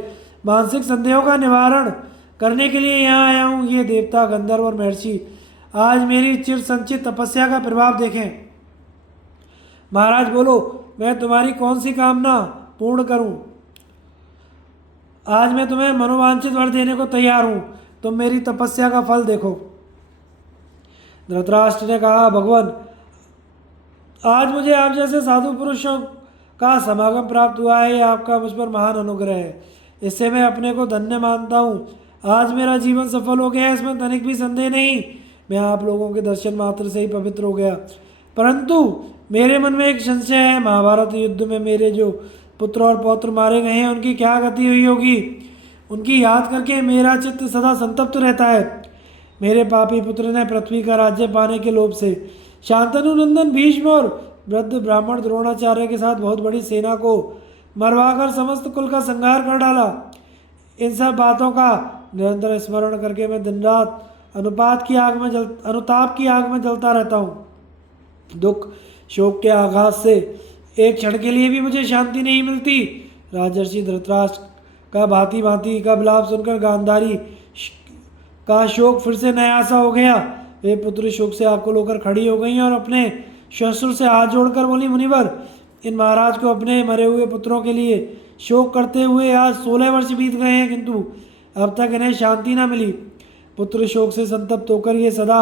मानसिक संदेहों का निवारण करने के लिए यहाँ आया हूँ। ये देवता, गंधर्व और महर्षि आज मेरी चिर संचित तपस्या का प्रभाव देखें। महाराज बोलो, मैं तुम्हारी कौन सी कामना पूर्ण करूं? आज मैं तुम्हें मनोवांछित वर देने को तैयार हूं। तुम मेरी तपस्या का फल देखो। धृतराष्ट्र ने कहा, भगवान, आज मुझे आप जैसे साधु पुरुषों का समागम प्राप्त हुआ है। आपका मुझ पर महान अनुग्रह है। इससे मैं अपने को धन्य मानता हूँ। आज मेरा जीवन सफल हो गया है, इसमें तनिक भी संदेह नहीं। मैं आप लोगों के दर्शन मात्र से ही पवित्र हो गया। परंतु मेरे मन में एक संशय है। महाभारत युद्ध में मेरे जो पुत्र और पौत्र मारे गए हैं, उनकी क्या गति हुई होगी? उनकी याद करके मेरा चित्त सदा संतप्त रहता है। मेरे पापी पुत्र ने पृथ्वी का राज्य पाने के लोभ से शांतनु नंदन भीष्म और वृद्ध ब्राह्मण द्रोणाचार्य के साथ बहुत बड़ी सेना को मरवाकर समस्त कुल का संहार कर डाला। इन सब बातों का निरंतर स्मरण करके मैं दिन रात अनुताप की आग में जलता रहता हूँ। दुख शोक के आघात से एक क्षण के लिए भी मुझे शांति नहीं मिलती। राजर्षि धृतराष्ट्र का भांति भांति का विलाप सुनकर गांधारी का शोक फिर से नया सा हो गया। वे पुत्री शोक से आकुल होकर खड़ी हो गई और अपने ससुर से हाथ जोड़कर बोली, मुनिवर, इन महाराज को अपने मरे हुए पुत्रों के लिए शोक करते हुए आज 16 वर्ष बीत गए हैं, किंतु अब तक इन्हें शांति ना मिली। पुत्र शोक से संतप्त होकर ये सदा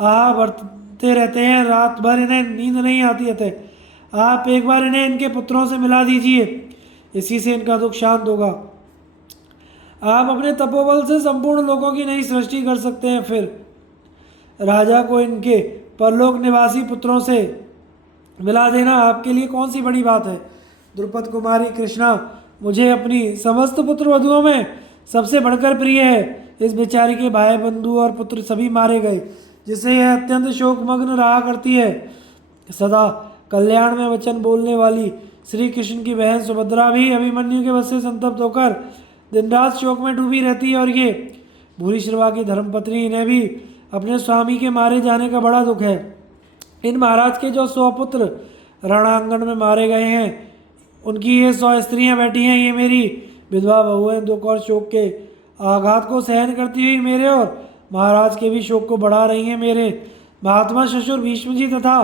आह भरते रहते हैं, रात भर इन्हें नींद नहीं आती अतः आप एक बार इन्हें इनके पुत्रों से मिला दीजिए, इसी से इनका दुख शांत होगा। आप अपने तपोबल से संपूर्ण लोगों की नई सृष्टि कर सकते हैं, फिर राजा को इनके परलोक निवासी पुत्रों से मिला देना आपके लिए कौन सी बड़ी बात है। द्रुपद कुमारी कृष्णा मुझे अपनी समस्त पुत्र वधुओं में सबसे बढ़कर प्रिय है। इस बेचारी के भाई बंधु और पुत्र सभी मारे गए, जिससे यह अत्यंत शोकमग्न रहा करती है। सदा कल्याण में वचन बोलने वाली श्री कृष्ण की बहन सुभद्रा भी अभिमन्यु के वश से संतप्त होकर दिन रात शोक में डूबी रहती है, और ये भूरिश्रवा की धर्मपत्नी, इन्हें भी अपने स्वामी के मारे जाने का बड़ा दुख है। इन महाराज के जो 100 पुत्र रणांगण में मारे गए हैं, उनकी ये 100 स्त्रियां बैठी हैं, ये मेरी विधवा बहुएं दुख और शोक के आघात को सहन करती हुई मेरे और महाराज के भी शोक को बढ़ा रही हैं। मेरे महात्मा ससुर भीष्म जी तथा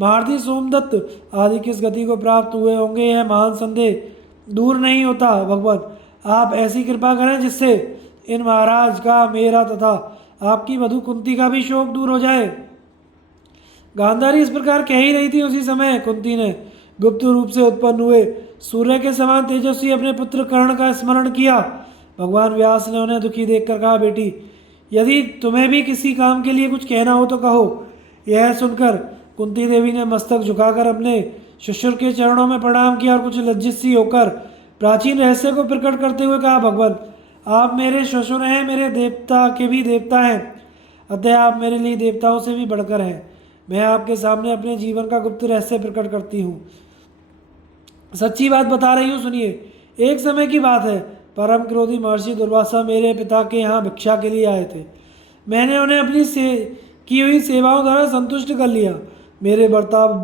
महारथी सोमदत्त आदि किस गति को प्राप्त हुए होंगे, यह महान संदेह दूर नहीं होता। भगवान, आप ऐसी कृपा करें जिससे इन महाराज का, मेरा तथा आपकी वधु कुंती का भी शोक दूर हो जाए। गांधारी इस प्रकार कह ही रही थी, उसी समय कुंती ने गुप्त रूप से उत्पन्न हुए सूर्य के समान तेजस्वी अपने पुत्र कर्ण का स्मरण किया। भगवान व्यास ने उन्हें दुखी देखकर कहा, बेटी, यदि तुम्हें भी किसी काम के लिए कुछ कहना हो तो कहो। यह सुनकर कुंती देवी ने मस्तक झुकाकर अपने ससुर के चरणों में प्रणाम किया और कुछ लज्जित सी होकर प्राचीन रहस्य को प्रकट करते हुए कहा, भगवान, आप मेरे ससुर हैं, मेरे देवता के भी देवता हैं, अतः आप मेरे लिए देवताओं से भी बढ़कर हैं। मैं आपके सामने अपने जीवन का गुप्त रहस्य प्रकट करती हूँ, सच्ची बात बता रही हूँ, सुनिए। एक समय की बात है, परम क्रोधी महर्षि दुर्वासा मेरे पिता के यहाँ भिक्षा के लिए आए थे। मैंने उन्हें अपनी की हुई सेवाओं द्वारा संतुष्ट कर लिया। मेरे बर्ताव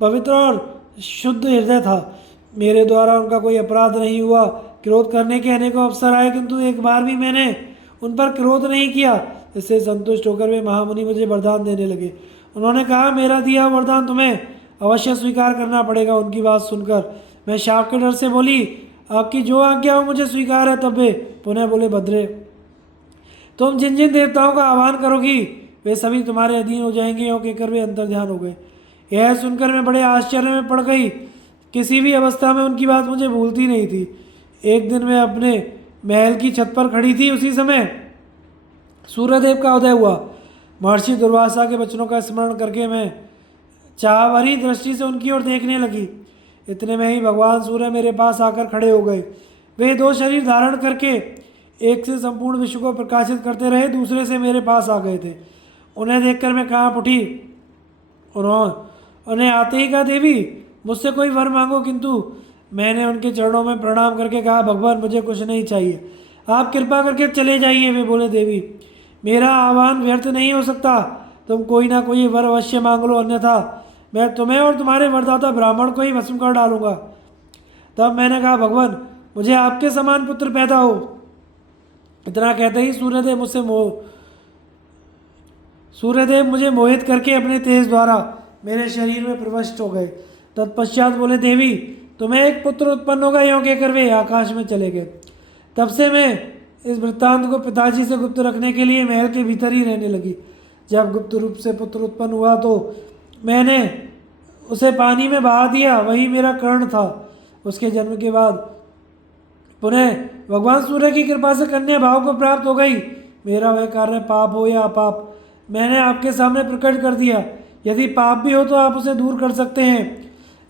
पवित्र और शुद्ध हृदय था, मेरे द्वारा उनका कोई अपराध नहीं हुआ। क्रोध करने के अनेकों अवसर आए, किंतु एक बार भी मैंने उन पर क्रोध नहीं किया। इससे संतुष्ट होकर वे महामुनि मुझे वरदान देने लगे। उन्होंने कहा, मेरा दिया वरदान तुम्हें अवश्य स्वीकार करना पड़ेगा। उनकी बात सुनकर मैं शाप के डर से बोली, आपकी जो आज्ञा हो मुझे स्वीकार है। तब वे पुनः बोले, भद्रे, तुम जिन जिन देवताओं का आह्वान करोगी वे सभी तुम्हारे अधीन हो जाएंगे। और कहकर वे अंतर्ध्यान हो गए। यह सुनकर मैं बड़े आश्चर्य में पड़ गई। किसी भी अवस्था में उनकी बात मुझे भूलती नहीं थी। एक दिन मैं अपने महल की छत पर खड़ी थी, उसी समय सूर्यदेव का उदय हुआ। महर्षि दुर्वासा के वचनों का स्मरण करके मैं चाहभरी दृष्टि से उनकी ओर देखने लगी। इतने में ही भगवान सूर्य मेरे पास आकर खड़े हो गए। वे 2 शरीर धारण करके एक से संपूर्ण विश्व को प्रकाशित करते रहे, दूसरे से मेरे पास आ गए थे। उन्हें देखकर मैं कांप उठी। उन्हें आते ही कहा, देवी, मुझसे कोई वर मांगो। किंतु मैंने उनके चरणों में प्रणाम करके कहा, भगवान, मुझे कुछ नहीं चाहिए, आप कृपा करके चले जाइए। वे बोले, देवी, मेरा आह्वान व्यर्थ नहीं हो सकता, तुम कोई ना कोई वर अवश्य मांग लो, अन्यथा मैं तुम्हें और तुम्हारे वरदाता ब्राह्मण को ही भस्म कर डालूंगा। तब मैंने कहा, भगवान, मुझे आपके समान पुत्र पैदा हो। इतना कहते ही सूर्यदेव मुझे मोहित करके अपने तेज द्वारा मेरे शरीर में प्रविष्ट हो गए। तत्पश्चात बोले, देवी, तुम्हें एक पुत्र उत्पन्न होगा। यों कहकर वे आकाश में चले गए। तब से मैं इस वृत्तांत को पिताजी से गुप्त रखने के लिए महल के भीतर ही रहने लगी। जब गुप्त रूप से पुत्र उत्पन्न हुआ तो मैंने उसे पानी में बहा दिया, वही मेरा कर्ण था। उसके जन्म के बाद पुनः भगवान सूर्य की कृपा से कन्या भाव को प्राप्त हो गई। मेरा वह कार्य पाप हो या अपाप मैंने आपके सामने प्रकट कर दिया। यदि पाप भी हो तो आप उसे दूर कर सकते हैं।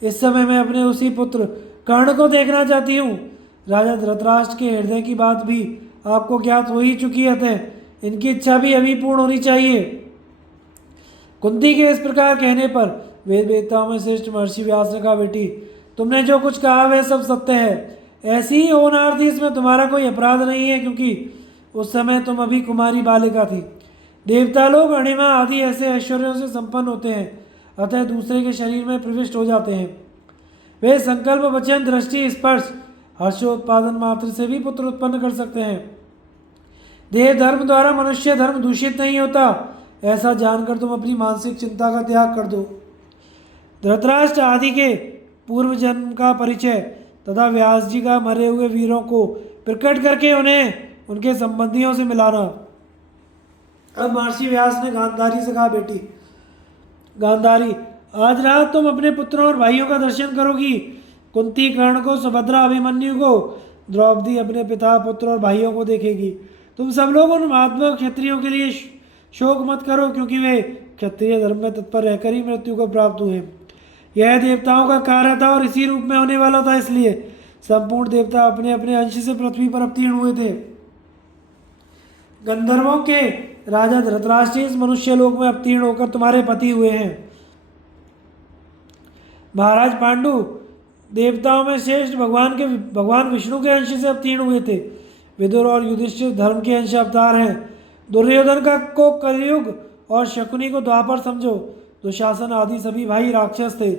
इस समय मैं अपने उसी पुत्र कर्ण को देखना चाहती हूँ। राजा धृतराष्ट्र के हृदय की बात भी आपको ज्ञात हो ही चुकी है, इनकी इच्छा भी अभी पूर्ण होनी चाहिए। कुंती के इस प्रकार कहने पर वेद वेदताओं में श्रेष्ठ महर्षि व्यास ने कहा, बेटी तुमने जो कुछ कहा वह सब सत्य है। ऐसी ही होनार्थी इसमें तुम्हारा कोई अपराध नहीं है, क्योंकि उस समय तुम अभी कुमारी बालिका थी। देवता लोग अणिमा आदि ऐसे ऐश्वर्यों से संपन्न होते हैं, अतः दूसरे के शरीर में प्रविष्ट हो जाते हैं। वे संकल्प, वचन, दृष्टि, स्पर्श, हर्षोत्पादन मात्र से भी पुत्र उत्पन्न कर सकते हैं। देह धर्म द्वारा मनुष्य धर्म दूषित नहीं होता, ऐसा जानकर तुम अपनी मानसिक चिंता का त्याग कर दो। धृतराष्ट्र आदि के पूर्व जन्म का परिचय तथा व्यास जी का मरे हुए वीरों को प्रकट करके उन्हें उनके संबंधियों से मिलाना। अब महर्षि व्यास ने गांधारी से कहा, बेटी गांधारी आज रात तुम अपने पुत्रों और भाइयों का दर्शन करोगी। कुंती कर्ण को, सुभद्रा अभिमन्यु को, द्रौपदी अपने पिता, पुत्र और भाइयों को देखेगी। तुम सब लोग उन महात्मा क्षत्रियों के लिए शोक मत करो, क्योंकि वे क्षत्रिय धर्म में तत्पर रहकर ही मृत्यु को प्राप्त हुए। यह देवताओं का कार्य था और इसी रूप में होने वाला था, इसलिए संपूर्ण देवता अपने अपने अंश से पृथ्वी पर अवतीर्ण हुए थे। गंधर्वों के राजा धृतराष्ट्र इस मनुष्य लोक में अवतीर्ण होकर तुम्हारे पति हुए हैं। महाराज पांडु देवताओं में श्रेष्ठ भगवान विष्णु के अंश से अवतीर्ण हुए थे। विदुर और युधिष्ठिर धर्म के अंश अवतार हैं। दुर्योधन को कलयुग और शकुनी को द्वापर समझो। दुशासन आदि सभी भाई राक्षस थे।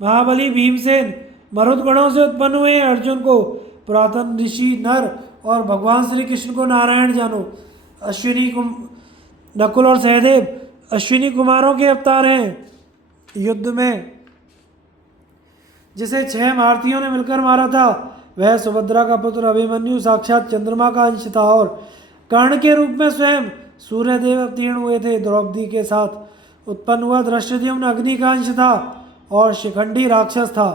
महाबली भीमसेन मरुदगणों से उत्पन्न हुए। अर्जुन को पुरातन ऋषि नर और भगवान श्री कृष्ण को नारायण जानो। नकुल और सहदेव अश्विनी कुमारों के अवतार हैं। युद्ध में जिसे 6 महारथियों ने मिलकर मारा था वह सुभद्रा का पुत्र अभिमन्यु साक्षात चंद्रमा का अंश था, और कर्ण के रूप में स्वयं सूर्यदेव अवतीर्ण हुए थे। द्रौपदी के साथ उत्पन्न हुआ धृष्टद्युम्न अग्नि का अंश था और शिखंडी राक्षस था।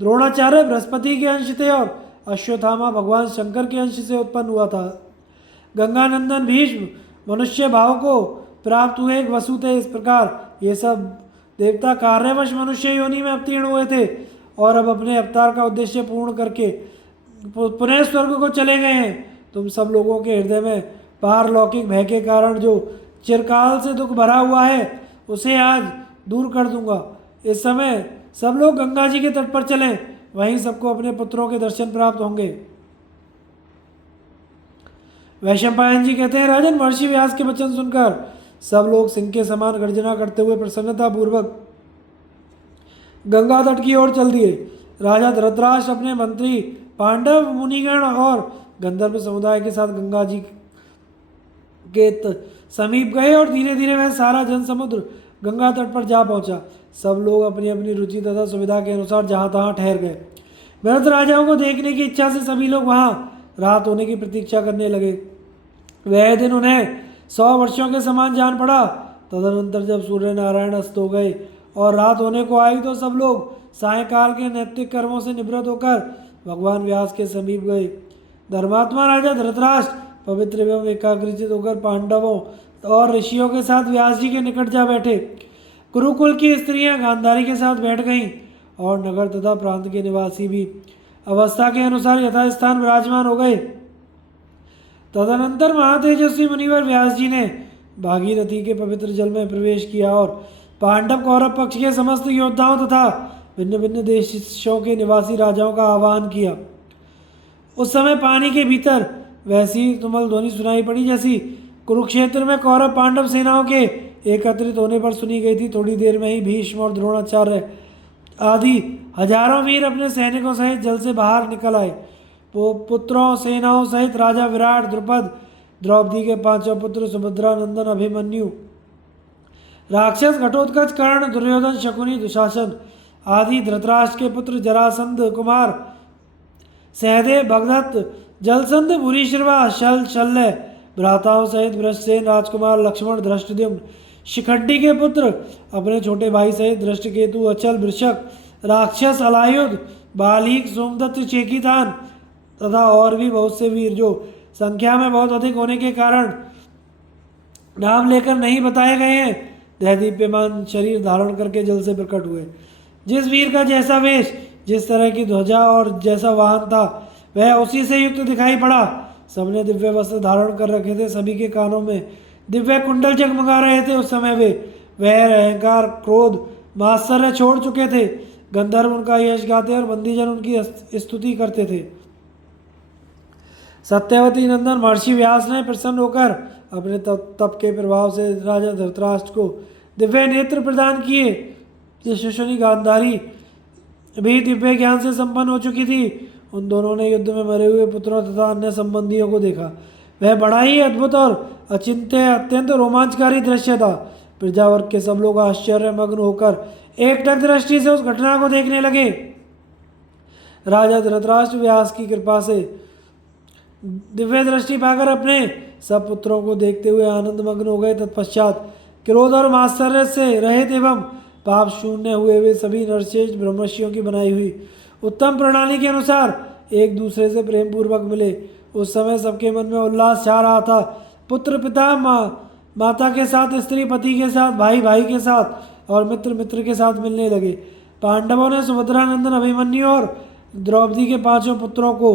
द्रोणाचार्य बृहस्पति के अंश थे और अश्वत्थामा भगवान शंकर के अंश से उत्पन्न हुआ था। गंगानंदन भीष्म मनुष्य भाव को प्राप्त हुए एक वसु थे। इस प्रकार ये सब देवता कार्यवश मनुष्य योनि में अवतीर्ण हुए थे और अब अपने अवतार का उद्देश्य पूर्ण करके पुनः स्वर्ग को चले गए हैं। तुम सब लोगों के हृदय में पारलौकिक भय के कारण जो चिरकाल से दुख भरा हुआ है उसे आज दूर कर दूंगा। इस समय सब लोग गंगा जी के तट पर चलें, वहीं सबको अपने पुत्रों के दर्शन प्राप्त होंगे। वैशंपायन जी कहते हैं, राजन महर्षि व्यास के वचन सुनकर सब लोग सिंह के समान गर्जना करते हुए प्रसन्नता पूर्वक गंगा तट की ओर चल दिए। राजा धृतराष्ट्र अपने मंत्री पांडव मुनिगण और गंधर्व समुदाय के साथ गंगा जी के समीप गए और धीरे धीरे वह सारा जन समुद्र गंगा तट पर जा पहुंचा। सब लोग अपनी अपनी रुचि तथा सुविधा के अनुसार जहां तहां ठहर गए। भरत राजाओं को देखने की इच्छा से सभी लोग वहां रात होने की प्रतीक्षा करने लगे। वह दिन उन्हें 100 वर्षों के समान जान पड़ा। तदनंतर जब सूर्य नारायण अस्त हो गए और रात होने को आई तो सब लोग सायंकाल के नैतिक कर्मों से निवृत्त होकर भगवान व्यास के समीप गए। धर्मात्मा राजा धृतराष्ट्र पवित्र एवं एकाग्रचित होकर पांडवों और ऋषियों के साथ व्यास जी के निकट जा बैठे। कुरुकुल की स्त्रियां गांधारी के साथ बैठ गईं और नगर तथा प्रांत के निवासी भी अवस्था के अनुसार यथास्थान विराजमान हो गए। तदनंतर महातेजस्वी मुनिवर व्यास जी ने भागीरथी के पवित्र जल में प्रवेश किया और पांडव कौरव पक्ष के समस्त योद्धाओं तथा भिन्न भिन्न देशों के निवासी राजाओं का आह्वान किया। उस समय पानी के भीतर वैसी तुमल ध्वनि सुनाई पड़ी जैसी कुरुक्षेत्र में कौरव पांडव सेनाओं के एकत्रित होने पर सुनी गई थी। थोड़ी देर में ही भीष्म और द्रोणाचार्य आदि हजारों वीर अपने सैनिकों सहित जल से बाहर निकल आए। पुत्रों सेनाओं सहित राजा विराट, द्रुपद, द्रौपदी के 5 पुत्र सुभद्रा नंदन अभिमन्यु, राक्षस घटोत्कच, कर्ण, दुर्योधन, शकुनी, दुशासन आदि धृतराष्ट्र के पुत्र जरासंध कुमार, सहदेव, भगदत्त, जलसंध, भूरिश्रवा, शल्य भ्राताओं सहित वृषसेन राजकुमार, लक्ष्मण, धृष्टद्युम्न, शिखंडी के पुत्र अपने छोटे भाई सहित धृष्टकेतु, अचल, वृषक, राक्षस, अलायुध, बालीक, सोमदत्त, चेकीतान तथा और भी बहुत से वीर जो संख्या में बहुत अधिक होने के कारण नाम लेकर नहीं बताए गए हैं, दैदीप्यमान शरीर धारण करके जल से प्रकट हुए। जिस वीर का जैसा वेश, जिस तरह की ध्वजा और जैसा वाहन था वह उसी से युक्त दिखाई पड़ा। सबने दिव्य वस्त्र धारण कर रखे थे। सभी के कानों में दिव्य कुंडल जगमगा रहे थे। उस समय वे वह अहंकार, क्रोध, मात्सर्य छोड़ चुके थे। गंधर्व उनका यश गाते और बंदीजन उनकी स्तुति करते थे। सत्यवती नंदन महर्षि व्यास ने प्रसन्न होकर अपने तप के प्रभाव से राजा धृतराष्ट्र को दिव्य नेत्र प्रदान किए। यशस्विनी गांधारी भी दिव्य ज्ञान से संपन्न हो चुकी थी। उन दोनों ने युद्ध में मरे हुए पुत्रों तथा अन्य संबंधियों को देखा। वह बड़ा ही अद्भुत और अचिंत्य अत्यंत रोमांचकारी दृश्य था। प्रजावर्ग के सब लोग आश्चर्यमग्न होकर एकटक दृष्टि से उस घटना को देखने लगे। राजा धृतराष्ट्र व्यास की कृपा से दिव्य दृष्टि पाकर अपने सब पुत्रों को देखते हुए आनंद मग्न हो गए। तत्पश्चात क्रोध और मात्सर्य से रहित एवं पाप शून्य हुए वे सभी नरश्रेष्ठ ब्रह्मर्षियों की बनाई हुई उत्तम प्रणाली के अनुसार एक दूसरे से प्रेम पूर्वक मिले। उस समय सबके मन में उल्लास छा रहा था। पुत्र पिता माता के साथ, स्त्री पति के साथ, भाई भाई के साथ और मित्र मित्र के साथ मिलने लगे। पांडवों ने सुभद्रानंदन अभिमन्यु और द्रौपदी के 5 पुत्रों को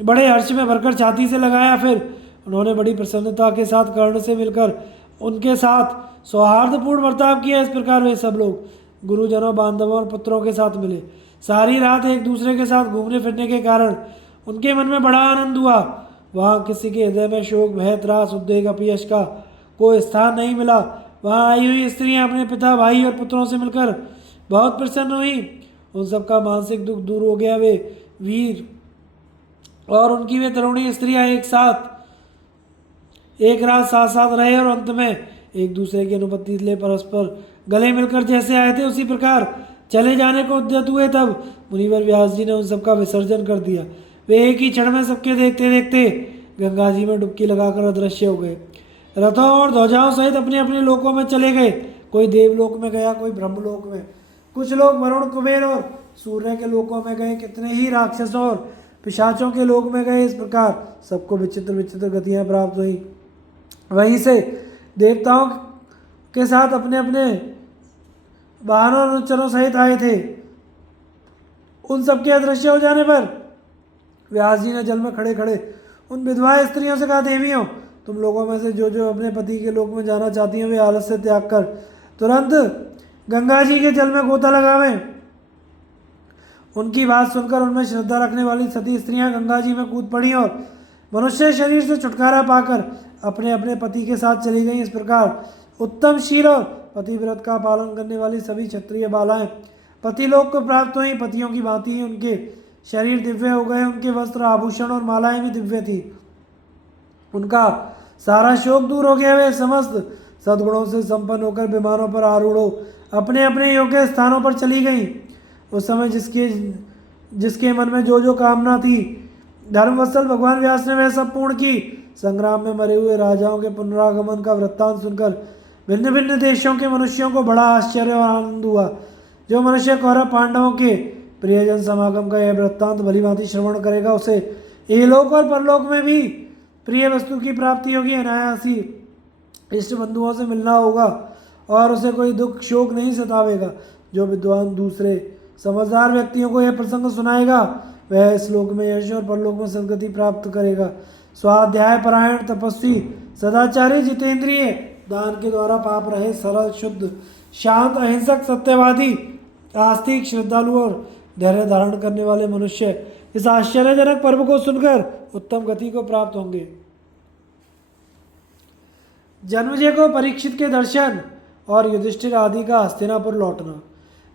बड़े हर्ष में भरकर छाती से लगाया। फिर उन्होंने बड़ी प्रसन्नता के साथ कर्ण से मिलकर उनके साथ सौहार्दपूर्ण बर्ताव किया। इस प्रकार वे सब लोग गुरुजनों, बांधवों और पुत्रों के साथ मिले। सारी रात एक दूसरे के साथ घूमने फिरने के कारण उनके मन में बड़ा आनंद हुआ। वहाँ किसी के हृदय में शोक, भय, त्रास, उद्वेग, अपयश का कोई स्थान नहीं मिला। वहाँ आई हुई स्त्रियाँ अपने पिता, भाई और पुत्रों से मिलकर बहुत प्रसन्न हुई। उन सबका मानसिक दुख दूर हो गया। वे वीर और उनकी वे तरुणी स्त्रियाँ एक रात साथ साथ रहे और अंत में एक दूसरे की अनुपत्ति ले परस्पर गले मिलकर जैसे आए थे उसी प्रकार चले जाने को उद्यत हुए। तब मुनिवर व्यास जी ने उन सबका विसर्जन कर दिया। वे एक ही क्षण में सबके देखते देखते गंगा जी में डुबकी लगाकर अदृश्य हो गए। रथों और ध्वजाओं सहित अपने अपने लोकों में चले गए। कोई देवलोक में गया, कोई ब्रह्मलोक में, कुछ लोग वरुण, कुबेर और सूर्य के लोकों में गए, कितने ही राक्षसों और पिशाचों के लोक में गए। इस प्रकार सबको विचित्र विचित्र गतियाँ प्राप्त हुई। वहीं से देवताओं के साथ अपने अपने वाहनों और अनुचरों सहित आए थे। उन सबके अदृश्य हो जाने पर व्यास जी ने जल में खड़े खड़े उन विधवा स्त्रियों से कहा, देवियों, तुम लोगों में से जो जो अपने पति के लोक में जाना चाहती हैं वे आलस से त्याग कर तुरंत गंगा जी के जल में गोता लगावें। उनकी बात सुनकर उनमें श्रद्धा रखने वाली सती स्त्रियां गंगा जी में कूद पड़ी और मनुष्य शरीर से छुटकारा पाकर अपने अपने पति के साथ चली गईं। इस प्रकार उत्तम शील और पतिव्रत का पालन करने वाली सभी क्षत्रिय बालाएं पतिलोक को प्राप्त हुई। पतियों की भांति ही उनके शरीर दिव्य हो गए। उनके वस्त्र, आभूषण और मालाएं भी दिव्य थी। उनका सारा शोक दूर हो गया। वे समस्त सद्गुणों से संपन्न होकर विमानों पर आरूढ़ हो अपने अपने योग्य स्थानों पर चली गईं। उस समय जिसके मन में जो जो कामना थी, धर्मवत्सल भगवान व्यास ने वह सब पूर्ण की। संग्राम में मरे हुए राजाओं के पुनरागमन का वृत्तांत सुनकर भिन्न भिन्न देशों के मनुष्यों को बड़ा आश्चर्य और आनंद हुआ। जो मनुष्य कौरव पांडवों के प्रियजन समागम का यह वृत्तांत भलीभांति श्रवण करेगा, उसे इहलोक और परलोक में भी प्रिय वस्तु की प्राप्ति होगी। अनायास ही इष्ट बंधुओं से मिलना होगा और उसे कोई दुख शोक नहीं सतावेगा। जो विद्वान दूसरे समझदार व्यक्तियों को यह प्रसंग सुनाएगा, वह इस लोक में यश और परलोक में सद्गति प्राप्त करेगा। स्वाध्याय परायण, तपस्वी, सदाचारी, जितेंद्रिय, दान के द्वारा पाप रहे, सरल, शुद्ध, शांत, अहिंसक, सत्यवादी, आस्तिक, श्रद्धालु और धैर्य धारण करने वाले मनुष्य इस आश्चर्यजनक पर्व को सुनकर उत्तम गति को प्राप्त होंगे। जन्मजय को परीक्षित के दर्शन और युधिष्ठिर आदि का हस्तिनापुर लौटना।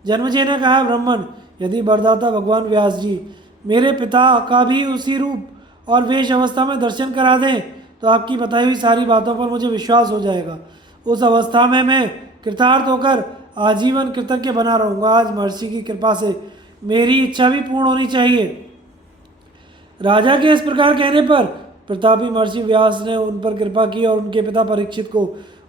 जन्मजय ने कहा, ब्राह्मण, यदि वरदाता भगवान व्यास जी मेरे पिता का भी उसी रूप और वेश अवस्था में दर्शन करा दें तो आपकी बताई हुई सारी बातों पर मुझे विश्वास हो जाएगा। उस अवस्था में मैं कृतार्थ होकर आजीवन कृतज्ञ बना रहूँगा। आज महर्षि की कृपा से मेरी इच्छा भी पूर्ण होनी चाहिए। राजा के इस प्रकार कहने पर प्रतापी महर्षि व्यास ने उन पर कृपा की और उनके पिता परीक्षित को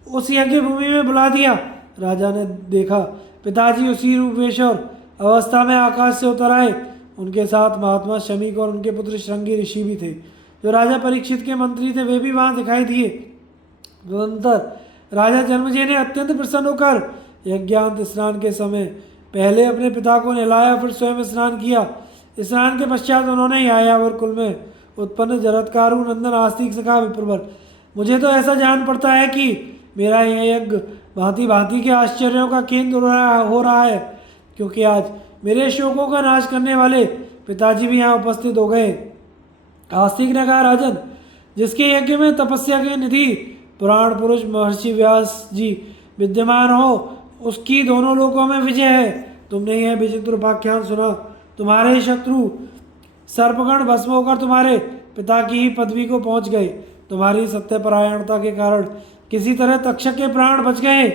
उस यज्ञ भूमि में बुला दिया। राजा ने देखा पिताजी उसी रूप, वेश और अवस्था में आकाश से उतर आए। उनके साथ महात्मा शमीक और उनके पुत्र श्रृंगी ऋषि भी थे, जो राजा परीक्षित के मंत्री थे। वे भी वहाँ दिखाई दिए। तदनंतर राजा जन्मजय ने अत्यंत प्रसन्न होकर यज्ञांत स्नान के समय पहले अपने पिता को नहलाया, फिर स्वयं स्नान किया। स्नान के पश्चात उन्होंने यायावर कुल में उत्पन्न जरत्कारु नंदन आस्तिक से कहा, विप्रवर, मुझे तो ऐसा जान पड़ता है कि मेरा यह यज्ञ भांति भांति के आश्चर्यों का केंद्र हो रहा है, क्योंकि आज मेरे शोकों का नाश करने वाले पिताजी भी यहाँ उपस्थित हो गए। आस्तिक ने कहा, राजन, जिसके यज्ञ में तपस्या के निधि पुराण पुरुष महर्षि व्यास जी विद्यमान हो, उसकी दोनों लोकों में विजय है। तुमने यह विचित्र उपाख्यान सुना। तुम्हारे शत्रु सर्पगण भस्म होकर तुम्हारे पिता की ही पदवी को पहुंच गए। तुम्हारी सत्यपरायणता के कारण किसी तरह तक्षक के प्राण बच गए।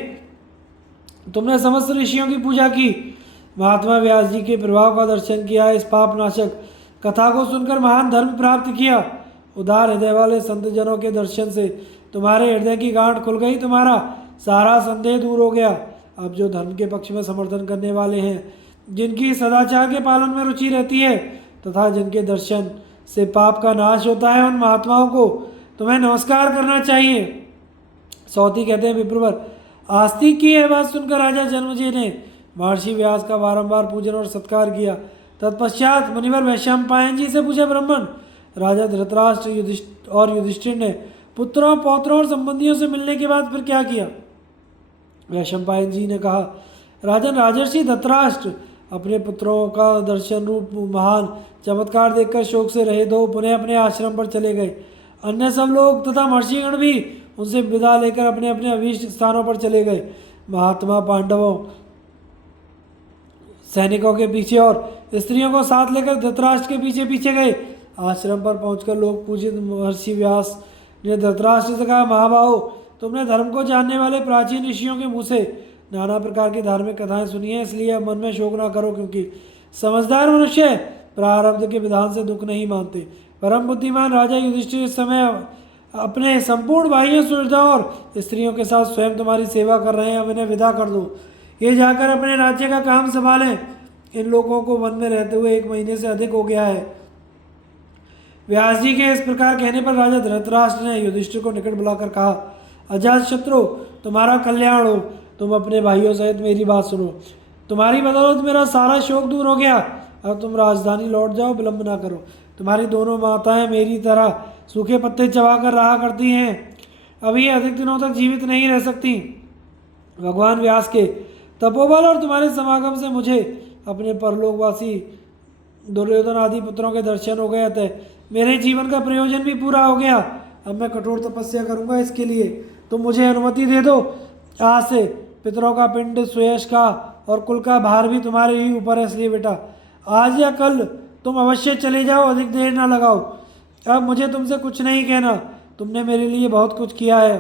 तुमने समस्त ऋषियों की पूजा की, महात्मा व्यास जी के प्रभाव का दर्शन किया, इस पाप नाशक कथा को सुनकर महान धर्म प्राप्त किया। उदार हृदय वाले संत जनों के दर्शन से तुम्हारे हृदय की गांठ खुल गई, तुम्हारा सारा संदेह दूर हो गया। अब जो धर्म के पक्ष में समर्थन करने वाले हैं, जिनकी सदाचार के पालन में रुचि रहती है तथा जिनके दर्शन से पाप का नाश होता है, उन महात्माओं को तुम्हें नमस्कार करना चाहिए। सौती कहते हैं, विप्रवर, आस्तिक की यह बात सुनकर राजा जन्मेजय ने महर्षि व्यास का बारंबार पूजन और सत्कार किया। तत्पश्चात मुनिवर वैशंपायन जी से पूछे, ब्राह्मण, राजा धृतराष्ट्र युधिष्ठिर ने पुत्रों पौत्रों और संबंधियों से मिलने के बाद फिर क्या किया? वैशंपायन जी ने कहा, राजन, राजर्षि धृतराष्ट्र अपने पुत्रों का दर्शन रूप महान चमत्कार देखकर शोक से रहित हो पुनः अपने आश्रम पर चले गए। अन्य सब लोग तथा महर्षिगण भी उनसे विदा लेकर अपने अपने अभीष्ट स्थानों पर चले गए। महात्मा पांडवों सैनिकों के पीछे और स्त्रियों को साथ लेकर धृतराष्ट्र के पीछे पीछे गए। आश्रम पर पहुंचकर लोग पूजित महर्षि व्यास ने धृतराष्ट्र से कहा, महाबाहो, तुमने धर्म को जानने वाले प्राचीन ऋषियों के मुँह से नाना प्रकार की धार्मिक कथाएं सुनी हैं, इसलिए अब मन में शोक ना करो, क्योंकि समझदार मनुष्य प्रारब्ध के विधान से दुख नहीं मानते। परम बुद्धिमान राजा युधिष्ठिर इस समय अपने संपूर्ण बाह्य सुविधाओं और स्त्रियों के साथ स्वयं तुम्हारी सेवा कर रहे हैं। अब इन्हें विदा कर दो, ये जाकर अपने राज्य का काम संभालें। इन लोगों को वन में रहते हुए 1 महीने से अधिक हो गया है। व्यास जी के इस प्रकार कहने पर राजा धृतराष्ट्र ने युधिष्ठिर को निकट बुलाकर कहा, अजात शत्रु, तुम्हारा कल्याण हो। तुम अपने भाइयों सहित मेरी बात सुनो। तुम्हारी बदौलत मेरा सारा शोक दूर हो गया। अब तुम राजधानी लौट जाओ, विलंब ना करो। तुम्हारी दोनों माताएं मेरी तरह सूखे पत्ते चबाकर रहा करती हैं, अभी अधिक दिनों तक जीवित नहीं रह सकती। भगवान व्यास के तपोबल और तुम्हारे समागम से मुझे अपने परलोकवासी दुर्योधन आदि पुत्रों के दर्शन हो गए, अतः मेरे जीवन का प्रयोजन भी पूरा हो गया। अब मैं कठोर तपस्या करूंगा, इसके लिए तुम मुझे अनुमति दे दो। आज से पितरों का पिंड, सुयश का और कुल का भार भी तुम्हारे ही ऊपर है, इसलिए बेटा आज या कल तुम अवश्य चले जाओ, अधिक देर ना लगाओ। अब मुझे तुमसे कुछ नहीं कहना, तुमने मेरे लिए बहुत कुछ किया है।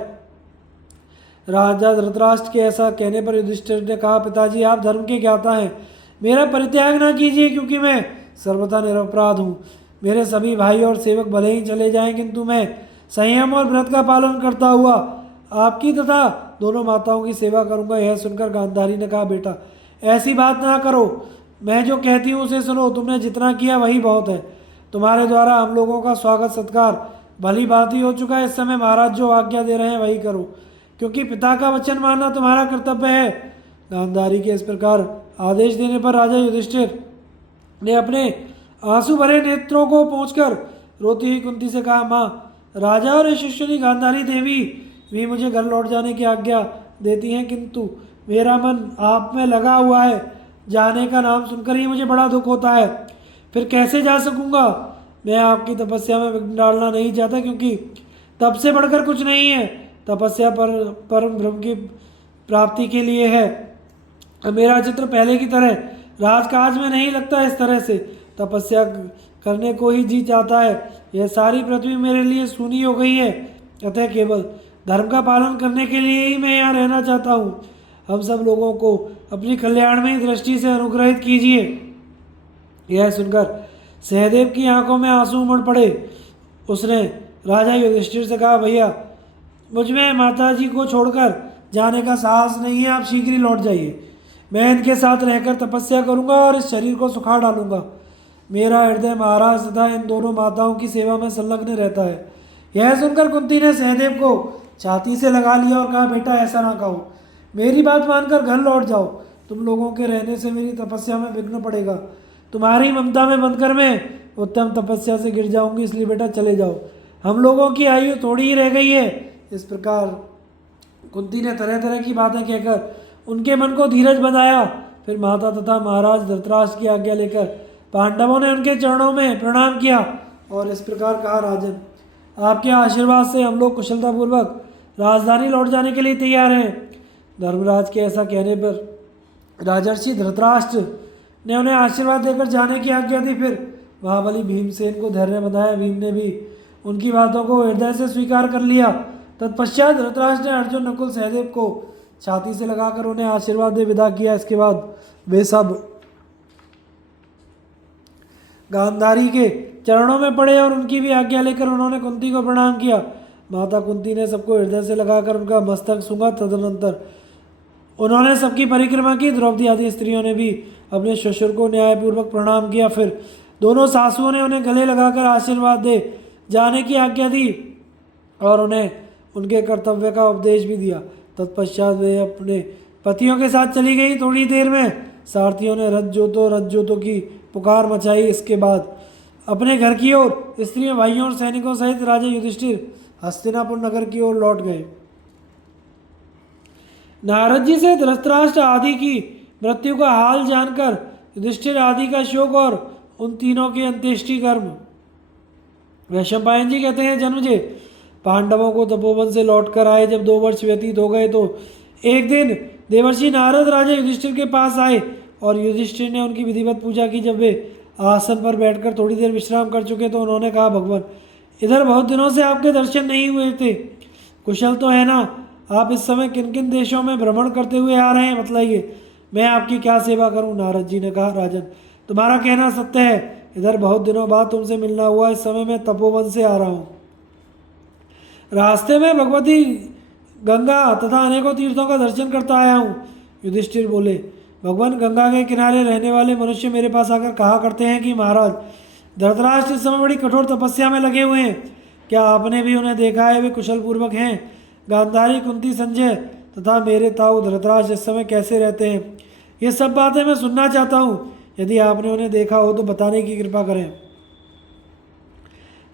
राजा धृतराष्ट्र के ऐसा कहने पर युधिष्ठिर ने कहा, पिताजी, आप धर्म के ज्ञाता हैं, मेरा परित्याग ना कीजिए, क्योंकि मैं सर्वथा निरपराध हूँ। मेरे सभी भाई और सेवक भले ही चले जाएं, किंतु मैं संयम और व्रत का पालन करता हुआ आपकी तथा दोनों माताओं की सेवा करूंगा। यह सुनकर गांधारी ने कहा, बेटा ऐसी बात ना करो, मैं जो कहती हूँ उसे सुनो। तुमने जितना किया वही बहुत है। तुम्हारे द्वारा हम लोगों का स्वागत सत्कार भली बात ही हो चुका है। इस समय महाराज जो आज्ञा दे रहे हैं वही करो, क्योंकि पिता का वचन मानना तुम्हारा कर्तव्य है। गांधारी के इस प्रकार आदेश देने पर राजा युधिष्ठिर ने अपने आंसू भरे नेत्रों को पहुँचकर रोती हुई कुंती से कहा, माँ, राजा और यशस्विनी गांधारी देवी भी मुझे घर लौट जाने की आज्ञा देती हैं, किंतु मेरा मन आप में लगा हुआ है। जाने का नाम सुनकर ही मुझे बड़ा दुख होता है, फिर कैसे जा सकूंगा। मैं आपकी तपस्या में विघ्न डालना नहीं चाहता, क्योंकि तप से बढ़कर कुछ नहीं है। तपस्या परम ब्रह्म की प्राप्ति के लिए है। मेरा चित्र पहले की तरह राजकाज में नहीं लगता। इस तरह से तपस्या करने को ही जी चाहता है। यह सारी पृथ्वी मेरे लिए सूनी हो गई है, अतः केवल धर्म का पालन करने के लिए ही मैं यहाँ रहना चाहता हूँ। हम सब लोगों को अपनी कल्याणमयी दृष्टि से अनुग्रहित कीजिए। यह सुनकर सहदेव की आंखों में आंसू उमड़ पड़े। उसने राजा युधिष्ठिर से कहा, भैया, मुझ में माता जी को छोड़कर जाने का साहस नहीं है, आप शीघ्र ही लौट जाइए। मैं इनके साथ रहकर तपस्या करूंगा और इस शरीर को सुखा डालूंगा। मेरा हृदय महाराज तथा इन दोनों माताओं की सेवा में संलग्न रहता है। यह सुनकर कुंती ने सहदेव को छाती से लगा लिया और कहा, बेटा ऐसा ना कहो, मेरी बात मानकर घर लौट जाओ। तुम लोगों के रहने से मेरी तपस्या में विघ्न पड़ेगा। तुम्हारी ममता में बंधकर मैं उत्तम तपस्या से गिर जाऊंगी, इसलिए बेटा चले जाओ। हम लोगों की आयु थोड़ी ही रह गई है। इस प्रकार कुंती ने तरह तरह की बातें कहकर उनके मन को धीरज बंधाया। फिर माता तथा महाराज धृतराष्ट्र की आज्ञा लेकर पांडवों ने उनके चरणों में प्रणाम किया और इस प्रकार कहा, राजन, आपके आशीर्वाद से हम लोग कुशलतापूर्वक राजधानी लौट जाने के लिए तैयार हैं। धर्मराज के ऐसा कहने पर राजर्षि धृतराष्ट्र ने उन्हें आशीर्वाद देकर जाने की आज्ञा दी। फिर महाबली भीमसेन को धैर्य बंधाया। भीम ने भी उनकी बातों को हृदय से स्वीकार कर लिया। तत्पश्चात धृतराष्ट्र ने अर्जुन, नकुल, सहदेव को छाती से लगाकर उन्हें आशीर्वाद दे विदा किया। इसके बाद वे सब गांधारी के चरणों में पड़े और उनकी भी आज्ञा लेकर उन्होंने कुंती को प्रणाम किया। माता कुंती ने सबको हृदय से लगाकर उनका मस्तक सूंघा। तदनंतर उन्होंने सबकी परिक्रमा की। द्रौपदी आदि स्त्रियों ने भी अपने ससुर को न्यायपूर्वक प्रणाम किया। फिर दोनों सासुओं ने उन्हें गले लगाकर आशीर्वाद दे जाने की आज्ञा दी और उन्हें उनके कर्तव्य का उपदेश भी दिया। तत्पश्चात वे अपने पतियों के साथ चली गई। थोड़ी देर में सारथियों ने रथ जोतो की पुकार मचाई। इसके बाद अपने घर की ओर स्त्रियों, भाइयों और सैनिकों सहित राजा युधिष्ठिर हस्तिनापुर नगर की ओर लौट गए। नारद जी से धृतराष्ट्र आदि की मृत्यु का हाल जानकर युधिष्ठिर आदि का शोक और उन तीनों के अंत्येष्टि कर्म। वैशंपायन जी कहते हैं, जन्मजे, पांडवों को तपोवन से लौट कर आए जब 2 वर्ष व्यतीत हो गए तो एक दिन देवर्षि नारद राजा युधिष्ठिर के पास आए और युधिष्ठिर ने उनकी विधिवत पूजा की। जब वे आसन पर बैठकर थोड़ी देर विश्राम कर चुके तो उन्होंने कहा, भगवान, इधर बहुत दिनों से आपके दर्शन नहीं हुए थे, कुशल तो है ना? आप इस समय किन किन देशों में भ्रमण करते हुए आ रहे हैं, बतलाइए, मैं आपकी क्या सेवा करूं? नारद जी ने कहा, राजन, तुम्हारा कहना सत्य है, इधर बहुत दिनों बाद तुमसे मिलना हुआ। इस समय मैं तपोवन से आ रहा हूँ। रास्ते में भगवती गंगा तथा अनेकों तीर्थों का दर्शन करता आया हूँ। युधिष्ठिर बोले, भगवान, गंगा के किनारे रहने वाले मनुष्य मेरे पास आकर कहा करते हैं कि महाराज, धृतराष्ट्र इस समय बड़ी कठोर तपस्या में लगे हुए हैं। क्या आपने भी उन्हें देखा है? वे कुशल पूर्वक हैं। गांधारी, कुंती, संजय तथा मेरे ताऊ धृतराष्ट्र इस समय कैसे रहते हैं, ये सब बातें मैं सुनना चाहता हूँ। यदि आपने उन्हें देखा हो तो बताने की कृपा करें।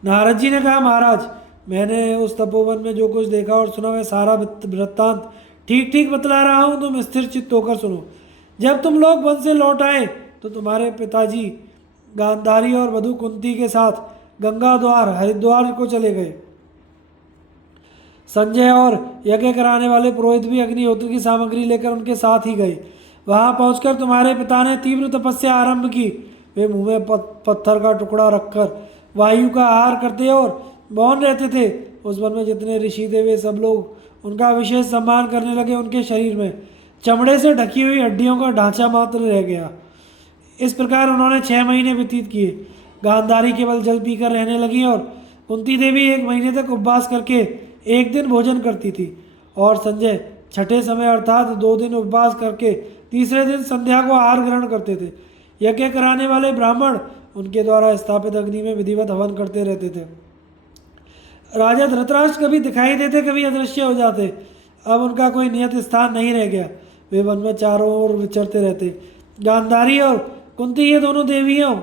नारद जी ने कहा, महाराज, मैंने उस तपोवन में जो कुछ देखा और सुना वह सारा वृत्तांत ठीक ठीक बतला रहा हूँ, तुम स्थिर चित्त होकर सुनो। जब तुम लोग वन से लौट आए तो तुम्हारे पिताजी गांधारी और वधु कुंती के साथ गंगा द्वार हरिद्वार को चले गए। संजय और यज्ञ कराने वाले पुरोहित भी अग्निहोत्र की सामग्री लेकर उनके साथ ही गए। वहां पहुंचकर तुम्हारे पिता ने तीव्र तपस्या आरंभ की। वे मुंह में पत्थर का टुकड़ा रखकर वायु का आहार करते और मौन रहते थे। उस वन में जितने ऋषि थे वे सब लोग उनका विशेष सम्मान करने लगे। उनके शरीर में चमड़े से ढकी हुई हड्डियों का ढांचा मात्र रह गया। इस प्रकार उन्होंने 6 महीने व्यतीत किए। गांधारी केवल जल पीकर रहने लगी और कुंती देवी 1 महीने तक उपवास करके एक दिन भोजन करती थी और संजय छठे समय अर्थात 2 दिन उपवास करके तीसरे दिन संध्या को आहार ग्रहण करते थे। यज्ञ कराने वाले ब्राह्मण उनके द्वारा स्थापित अग्नि में विधिवत हवन करते रहते थे। राजा धृतराष्ट्र कभी दिखाई देते, कभी अदृश्य हो जाते। अब उनका कोई नियत स्थान नहीं रह गया। वे वन में चारों ओर विचरते रहते। गांधारी और कुंती, ये दोनों देवियों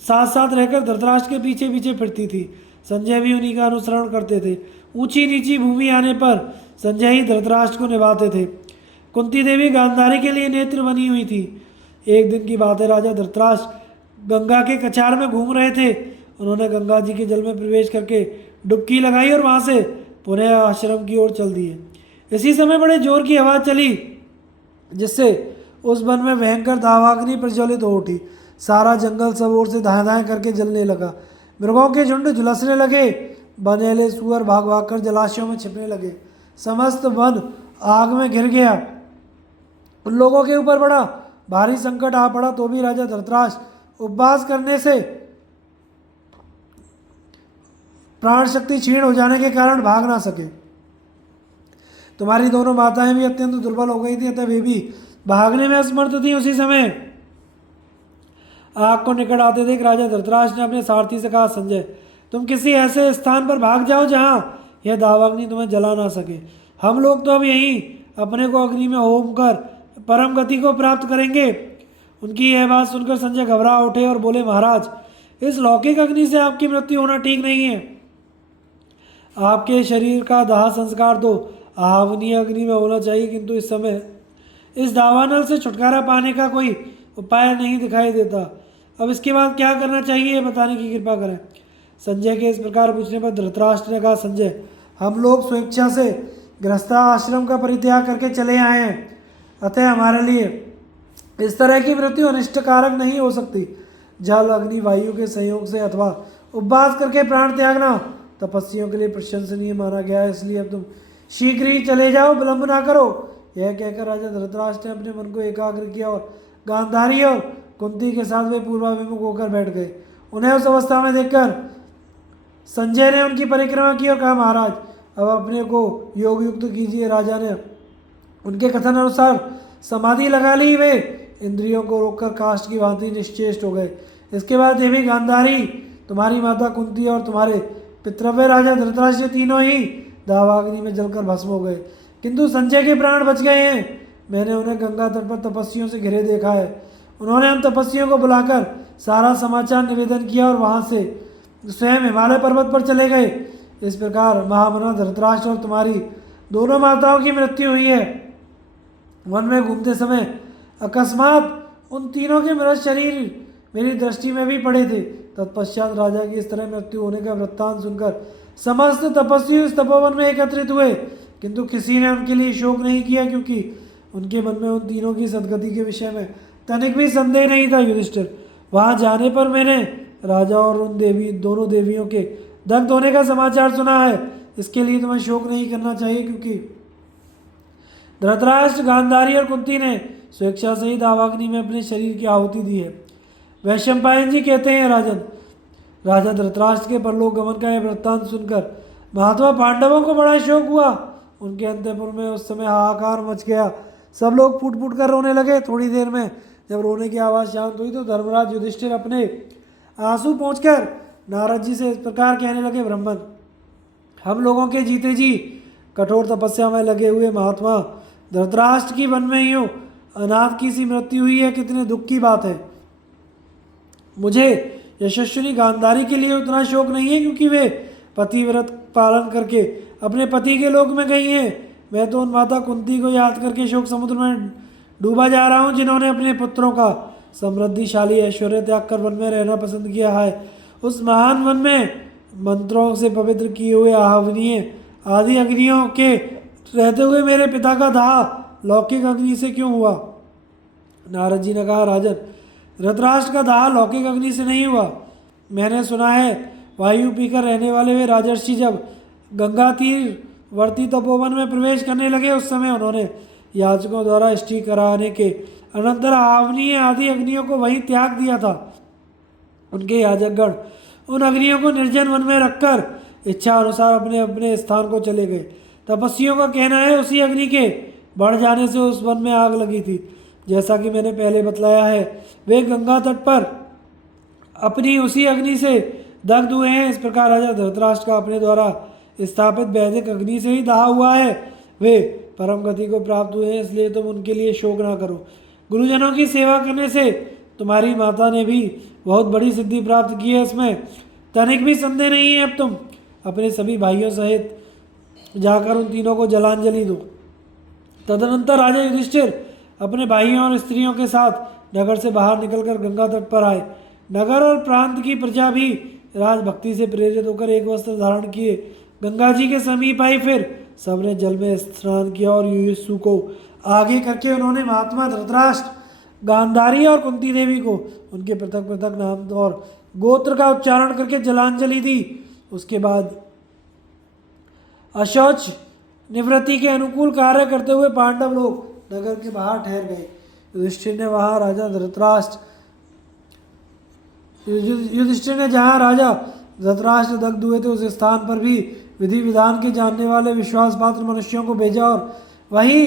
साथ साथ रहकर धृतराष्ट्र के पीछे पीछे फिरती थी। संजय भी उन्हीं का अनुसरण करते थे। ऊंची नीची भूमि आने पर संजय ही धृतराष्ट्र को निभाते थे। कुंती देवी गांधारी के लिए नेत्र बनी हुई थी। एक दिन की बात है, राजा धृतराष्ट्र गंगा के कछार में घूम रहे थे। उन्होंने गंगा जी के जल में प्रवेश करके डुबकी लगाई और वहां से पुनः आश्रम की ओर चल दिए। इसी समय बड़े जोर की आवाज़ चली जिससे उस वन में भयंकर दावाग्नि प्रज्वलित हो उठी। सारा जंगल सब ओर से धाएं धाएं करके जलने लगा। मृगों के झुंड झुलसने लगे। बनेले सुअर भाग भाग कर जलाशयों में छिपने लगे। समस्त वन आग में घिर गया। उन लोगों के ऊपर बड़ा भारी संकट आ पड़ा तो भी राजा धृतराष्ट्र उपवास करने से प्राण शक्ति क्षीण हो जाने के कारण भाग ना सके। तुम्हारी दोनों माताएं भी अत्यंत दुर्बल हो गई थी, अतः वे भी भागने में असमर्थ थी। उसी समय आग को निकट आते देख राजा धृतराष्ट्र ने अपने सारथी से कहा, संजय, तुम किसी ऐसे स्थान पर भाग जाओ जहां यह दावाग्नि तुम्हें जला ना सके। हम लोग तो अब यहीं अपने को अग्नि में होम कर परम गति को प्राप्त करेंगे। उनकी यह बात सुनकर संजय घबरा उठे और बोले, महाराज, इस लौकिक अग्नि से आपकी मृत्यु होना ठीक नहीं है। आपके शरीर का दाह संस्कार तो आहावनीय अग्नि में होना चाहिए, किंतु इस समय इस दावानल से छुटकारा पाने का कोई उपाय नहीं दिखाई देता। अब इसके बाद क्या करना चाहिए ये बताने की कृपा करें। संजय के इस प्रकार पूछने पर धृतराष्ट्र ने कहा, संजय, हम लोग स्वेच्छा से गृहस्थाश्रम का परित्याग करके चले आए हैं, अतः हमारे लिए इस तरह की मृत्यु अनिष्टकारक नहीं हो सकती। जल, अग्नि, वायु के संयोग से अथवा उपवास करके प्राण त्यागना तपस्वियों के लिए प्रशंसनीय माना गया है, इसलिए अब तुम शीघ्र ही चले जाओ, विलंब ना करो। यह कहकर राजा धृतराष्ट्र ने अपने मन को एकाग्र किया और गांधारी और कुंती के साथ वे पूर्वाभिमुख होकर बैठ गए। उन्हें उस अवस्था में देखकर संजय ने उनकी परिक्रमा की और कहा, महाराज, अब अपने को योग युक्त कीजिए। राजा ने उनके कथन अनुसार समाधि लगा ली। वे इंद्रियों को रोककर काष्ठ की भांति निश्चेष्ट हो गए। इसके बाद देवी गांधारी, तुम्हारी माता कुंती और तुम्हारे पितृव्य राजा धृतराष्ट्र तीनों ही दावाग्नि में जलकर भस्म हो गए, किंतु संजय के प्राण बच गए हैं। मैंने उन्हें गंगा तट पर तपस्वियों से घिरे देखा है। उन्होंने उन तपस्वियों को बुलाकर सारा समाचार निवेदन किया और वहां से स्वयं हिमालय पर्वत पर चले गए। इस प्रकार महामना धृतराष्ट्र और तुम्हारी दोनों माताओं की मृत्यु हुई है। वन में घूमते समय अकस्मात उन तीनों के मृत शरीर मेरी दृष्टि में भी पड़े थे। तत्पश्चात राजा की इस तरह मृत्यु होने का वृत्तांत सुनकर समस्त तपस्वी उस तपोवन में एकत्रित हुए, किंतु किसी ने उनके लिए शोक नहीं किया, क्योंकि उनके मन में उन तीनों की सदगति के विषय में तनिक भी संदेह नहीं था। युधिष्ठिर, वहां जाने पर मैंने राजा और उन दोनों देवियों के दग्ध होने का समाचार सुना है। इसके लिए तुम्हें शोक नहीं करना चाहिए, क्योंकि धृतराष्ट्र, गांधारी और कुंती ने स्वेच्छा से ही दावाग्नि में अपने शरीर की आहुति दी है। वैशंपायन जी कहते हैं, राजन, राजा धृतराष्ट्र के परलोक गमन का यह वृत्तांत सुनकर महात्मा पांडवों को बड़ा शोक हुआ। उनके अंतःपुर में उस समय हाहाकार मच गया। सब लोग फूट फूट कर रोने लगे। थोड़ी देर में जब रोने की आवाज़ शांत हुई तो धर्मराज युधिष्ठिर अपने आंसू पहुँचकर नारद जी से इस प्रकार कहने लगे, ब्राह्मण, हम लोगों के जीते जी कठोर तपस्या में लगे हुए महात्मा धृतराष्ट्र की वन में यूं अनाथ की सी मृत्यु हुई है, कितने दुख की बात है। मुझे यशस्विनी गांधारी के लिए उतना शोक नहीं है, क्योंकि वे पतिव्रत पालन करके अपने पति के लोक में गई हैं। मैं तो उन माता कुंती को याद करके शोक समुद्र में डूबा जा रहा हूँ, जिन्होंने अपने पुत्रों का समृद्धिशाली ऐश्वर्य त्याग कर वन में रहना पसंद किया है। उस महान वन में मंत्रों से पवित्र किए हुए आहावनीय आदि अग्नियों के रहते हुए मेरे पिता का दाह लौकिक अग्नि से क्यों हुआ। नारद जी ने कहा, राजन, धृतराष्ट्र का दाह लौकिक अग्नि से नहीं हुआ। मैंने सुना है वायु पीकर रहने वाले वे राजर्षि जब गंगा तीरवर्ती तपोवन में प्रवेश करने लगे, उस समय उन्होंने याचकों द्वारा इष्टि कराने के अनंतर आवनीय आदि अग्नियों को वहीं त्याग दिया था। उनके याजकगण उन अग्नियों को निर्जन वन में रखकर इच्छा अनुसार अपने अपने स्थान को चले गए। तपस्वियों का कहना है उसी अग्नि के बढ़ जाने से उस वन में आग लगी थी। जैसा कि मैंने पहले बतलाया है, वे गंगा तट पर अपनी उसी अग्नि से दग्ध हुए हैं। इस प्रकार राजा धृतराष्ट्र का अपने द्वारा स्थापित वैदिक अग्नि से ही दाह हुआ है। वे परम गति को प्राप्त हुए हैं, इसलिए तुम उनके लिए शोक ना करो। गुरुजनों की सेवा करने से तुम्हारी माता ने भी बहुत बड़ी सिद्धि प्राप्त की है, इसमें तनिक भी संदेह नहीं है। अब तुम अपने सभी भाइयों सहित जाकर उन तीनों को जलांजलि दो। तदनंतर राजा युधिष्ठिर अपने भाइयों और स्त्रियों के साथ नगर से बाहर निकलकर गंगा तट पर आए। नगर और प्रांत की प्रजा भी राजभक्ति से प्रेरित होकर एक वस्त्र धारण किए गंगा जी के समीप आई। फिर सबने जल में स्नान किया और युयुत्सु को आगे करके उन्होंने महात्मा धृतराष्ट्र, गांधारी और कुंती देवी को उनके पृथक पृथक नाम और गोत्र का उच्चारण करके जलांजलि दी। उसके बाद अशौच निवृत्ति के अनुकूल कार्य करते हुए पांडव लोग नगर के बाहर ठहर गए। युधिष्ठिर ने जहाँ राजा धृतराष्ट्र दग्ध हुए थे उस स्थान पर भी विधि विधान के जानने वाले विश्वास पात्र मनुष्यों को भेजा और वहीं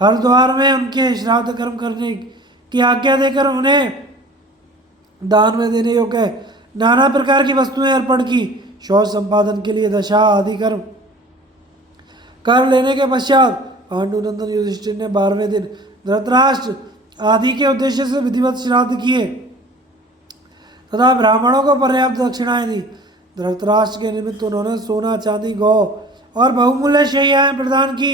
हरिद्वार में उनके श्राद्ध कर्म करने की आज्ञा देकर उन्हें दान में देने योग्य नाना प्रकार की वस्तुएं अर्पण की। शौच संपादन के लिए दशा आदि कर्म कर लेने के पश्चात पांडुनंदन युधिष्ठिर ने 12वें दिन धृतराष्ट्र आदि के उद्देश्य से विधिवत श्राद्ध किए तथा ब्राह्मणों को पर्याप्त दक्षिणाएं दी। धृतराष्ट्र के निमित्त उन्होंने सोना, चांदी, गौ और बहुमूल्य शैयाएं प्रदान की।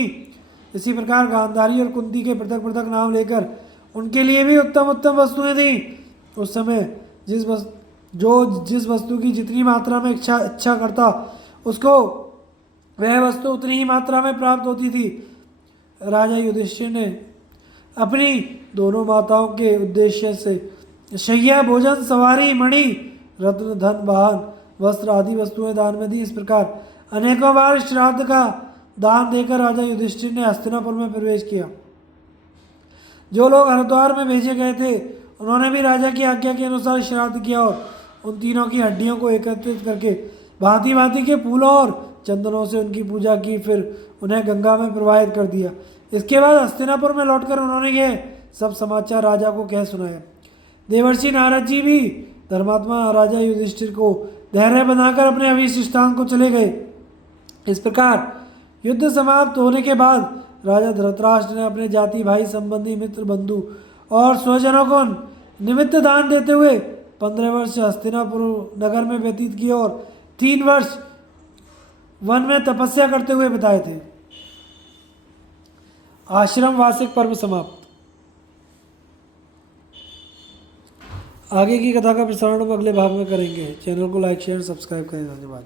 इसी प्रकार गांधारी और कुंती के पृथक पृथक नाम लेकर उनके लिए भी उत्तम उत्तम वस्तुएं थीं। उस समय जिस वस्तु की जितनी मात्रा में इच्छा करता उसको वह वस्तु उतनी ही मात्रा में प्राप्त होती थी। राजा युधिष्ठिर ने अपनी दोनों माताओं के उद्देश्य से शैया, भोजन, सवारी, मणि, रत्न, धन, वाहन, वस्त्र आदि वस्तुएं दान में दी। इस प्रकार अनेकों बार श्राद्ध का दान देकर राजा युधिष्ठिर ने हस्तिनापुर में प्रवेश किया। जो लोग हरिद्वार में भेजे गए थे उन्होंने भी राजा की आज्ञा के अनुसार श्राद्ध किया और उन तीनों की हड्डियों को एकत्रित करके भांति भांति के फूलों और चंदनों से उनकी पूजा की, फिर उन्हें गंगा में प्रवाहित कर दिया। इसके बाद हस्तिनापुर में लौटकर उन्होंने यह सब समाचार राजा को कह सुनाया। देवर्षि नारद जी भी धर्मात्मा राजा युधिष्ठिर को धैर्य बनाकर अपने अभीष्ट स्थान को चले गए। इस प्रकार युद्ध समाप्त होने के बाद राजा धृतराष्ट्र ने अपने जाति, भाई, संबंधी, मित्र, बंधु और स्वजनों को निमित्त दान देते हुए 15 वर्ष हस्तिनापुर नगर में व्यतीत किए और 3 वर्ष वन में तपस्या करते हुए बिताए थे। आश्रम वार्षिक पर्व समाप्त। आगे की कथा का प्रसारण हम अगले भाग में करेंगे। चैनल को लाइक, शेयर, सब्सक्राइब करें। धन्यवाद।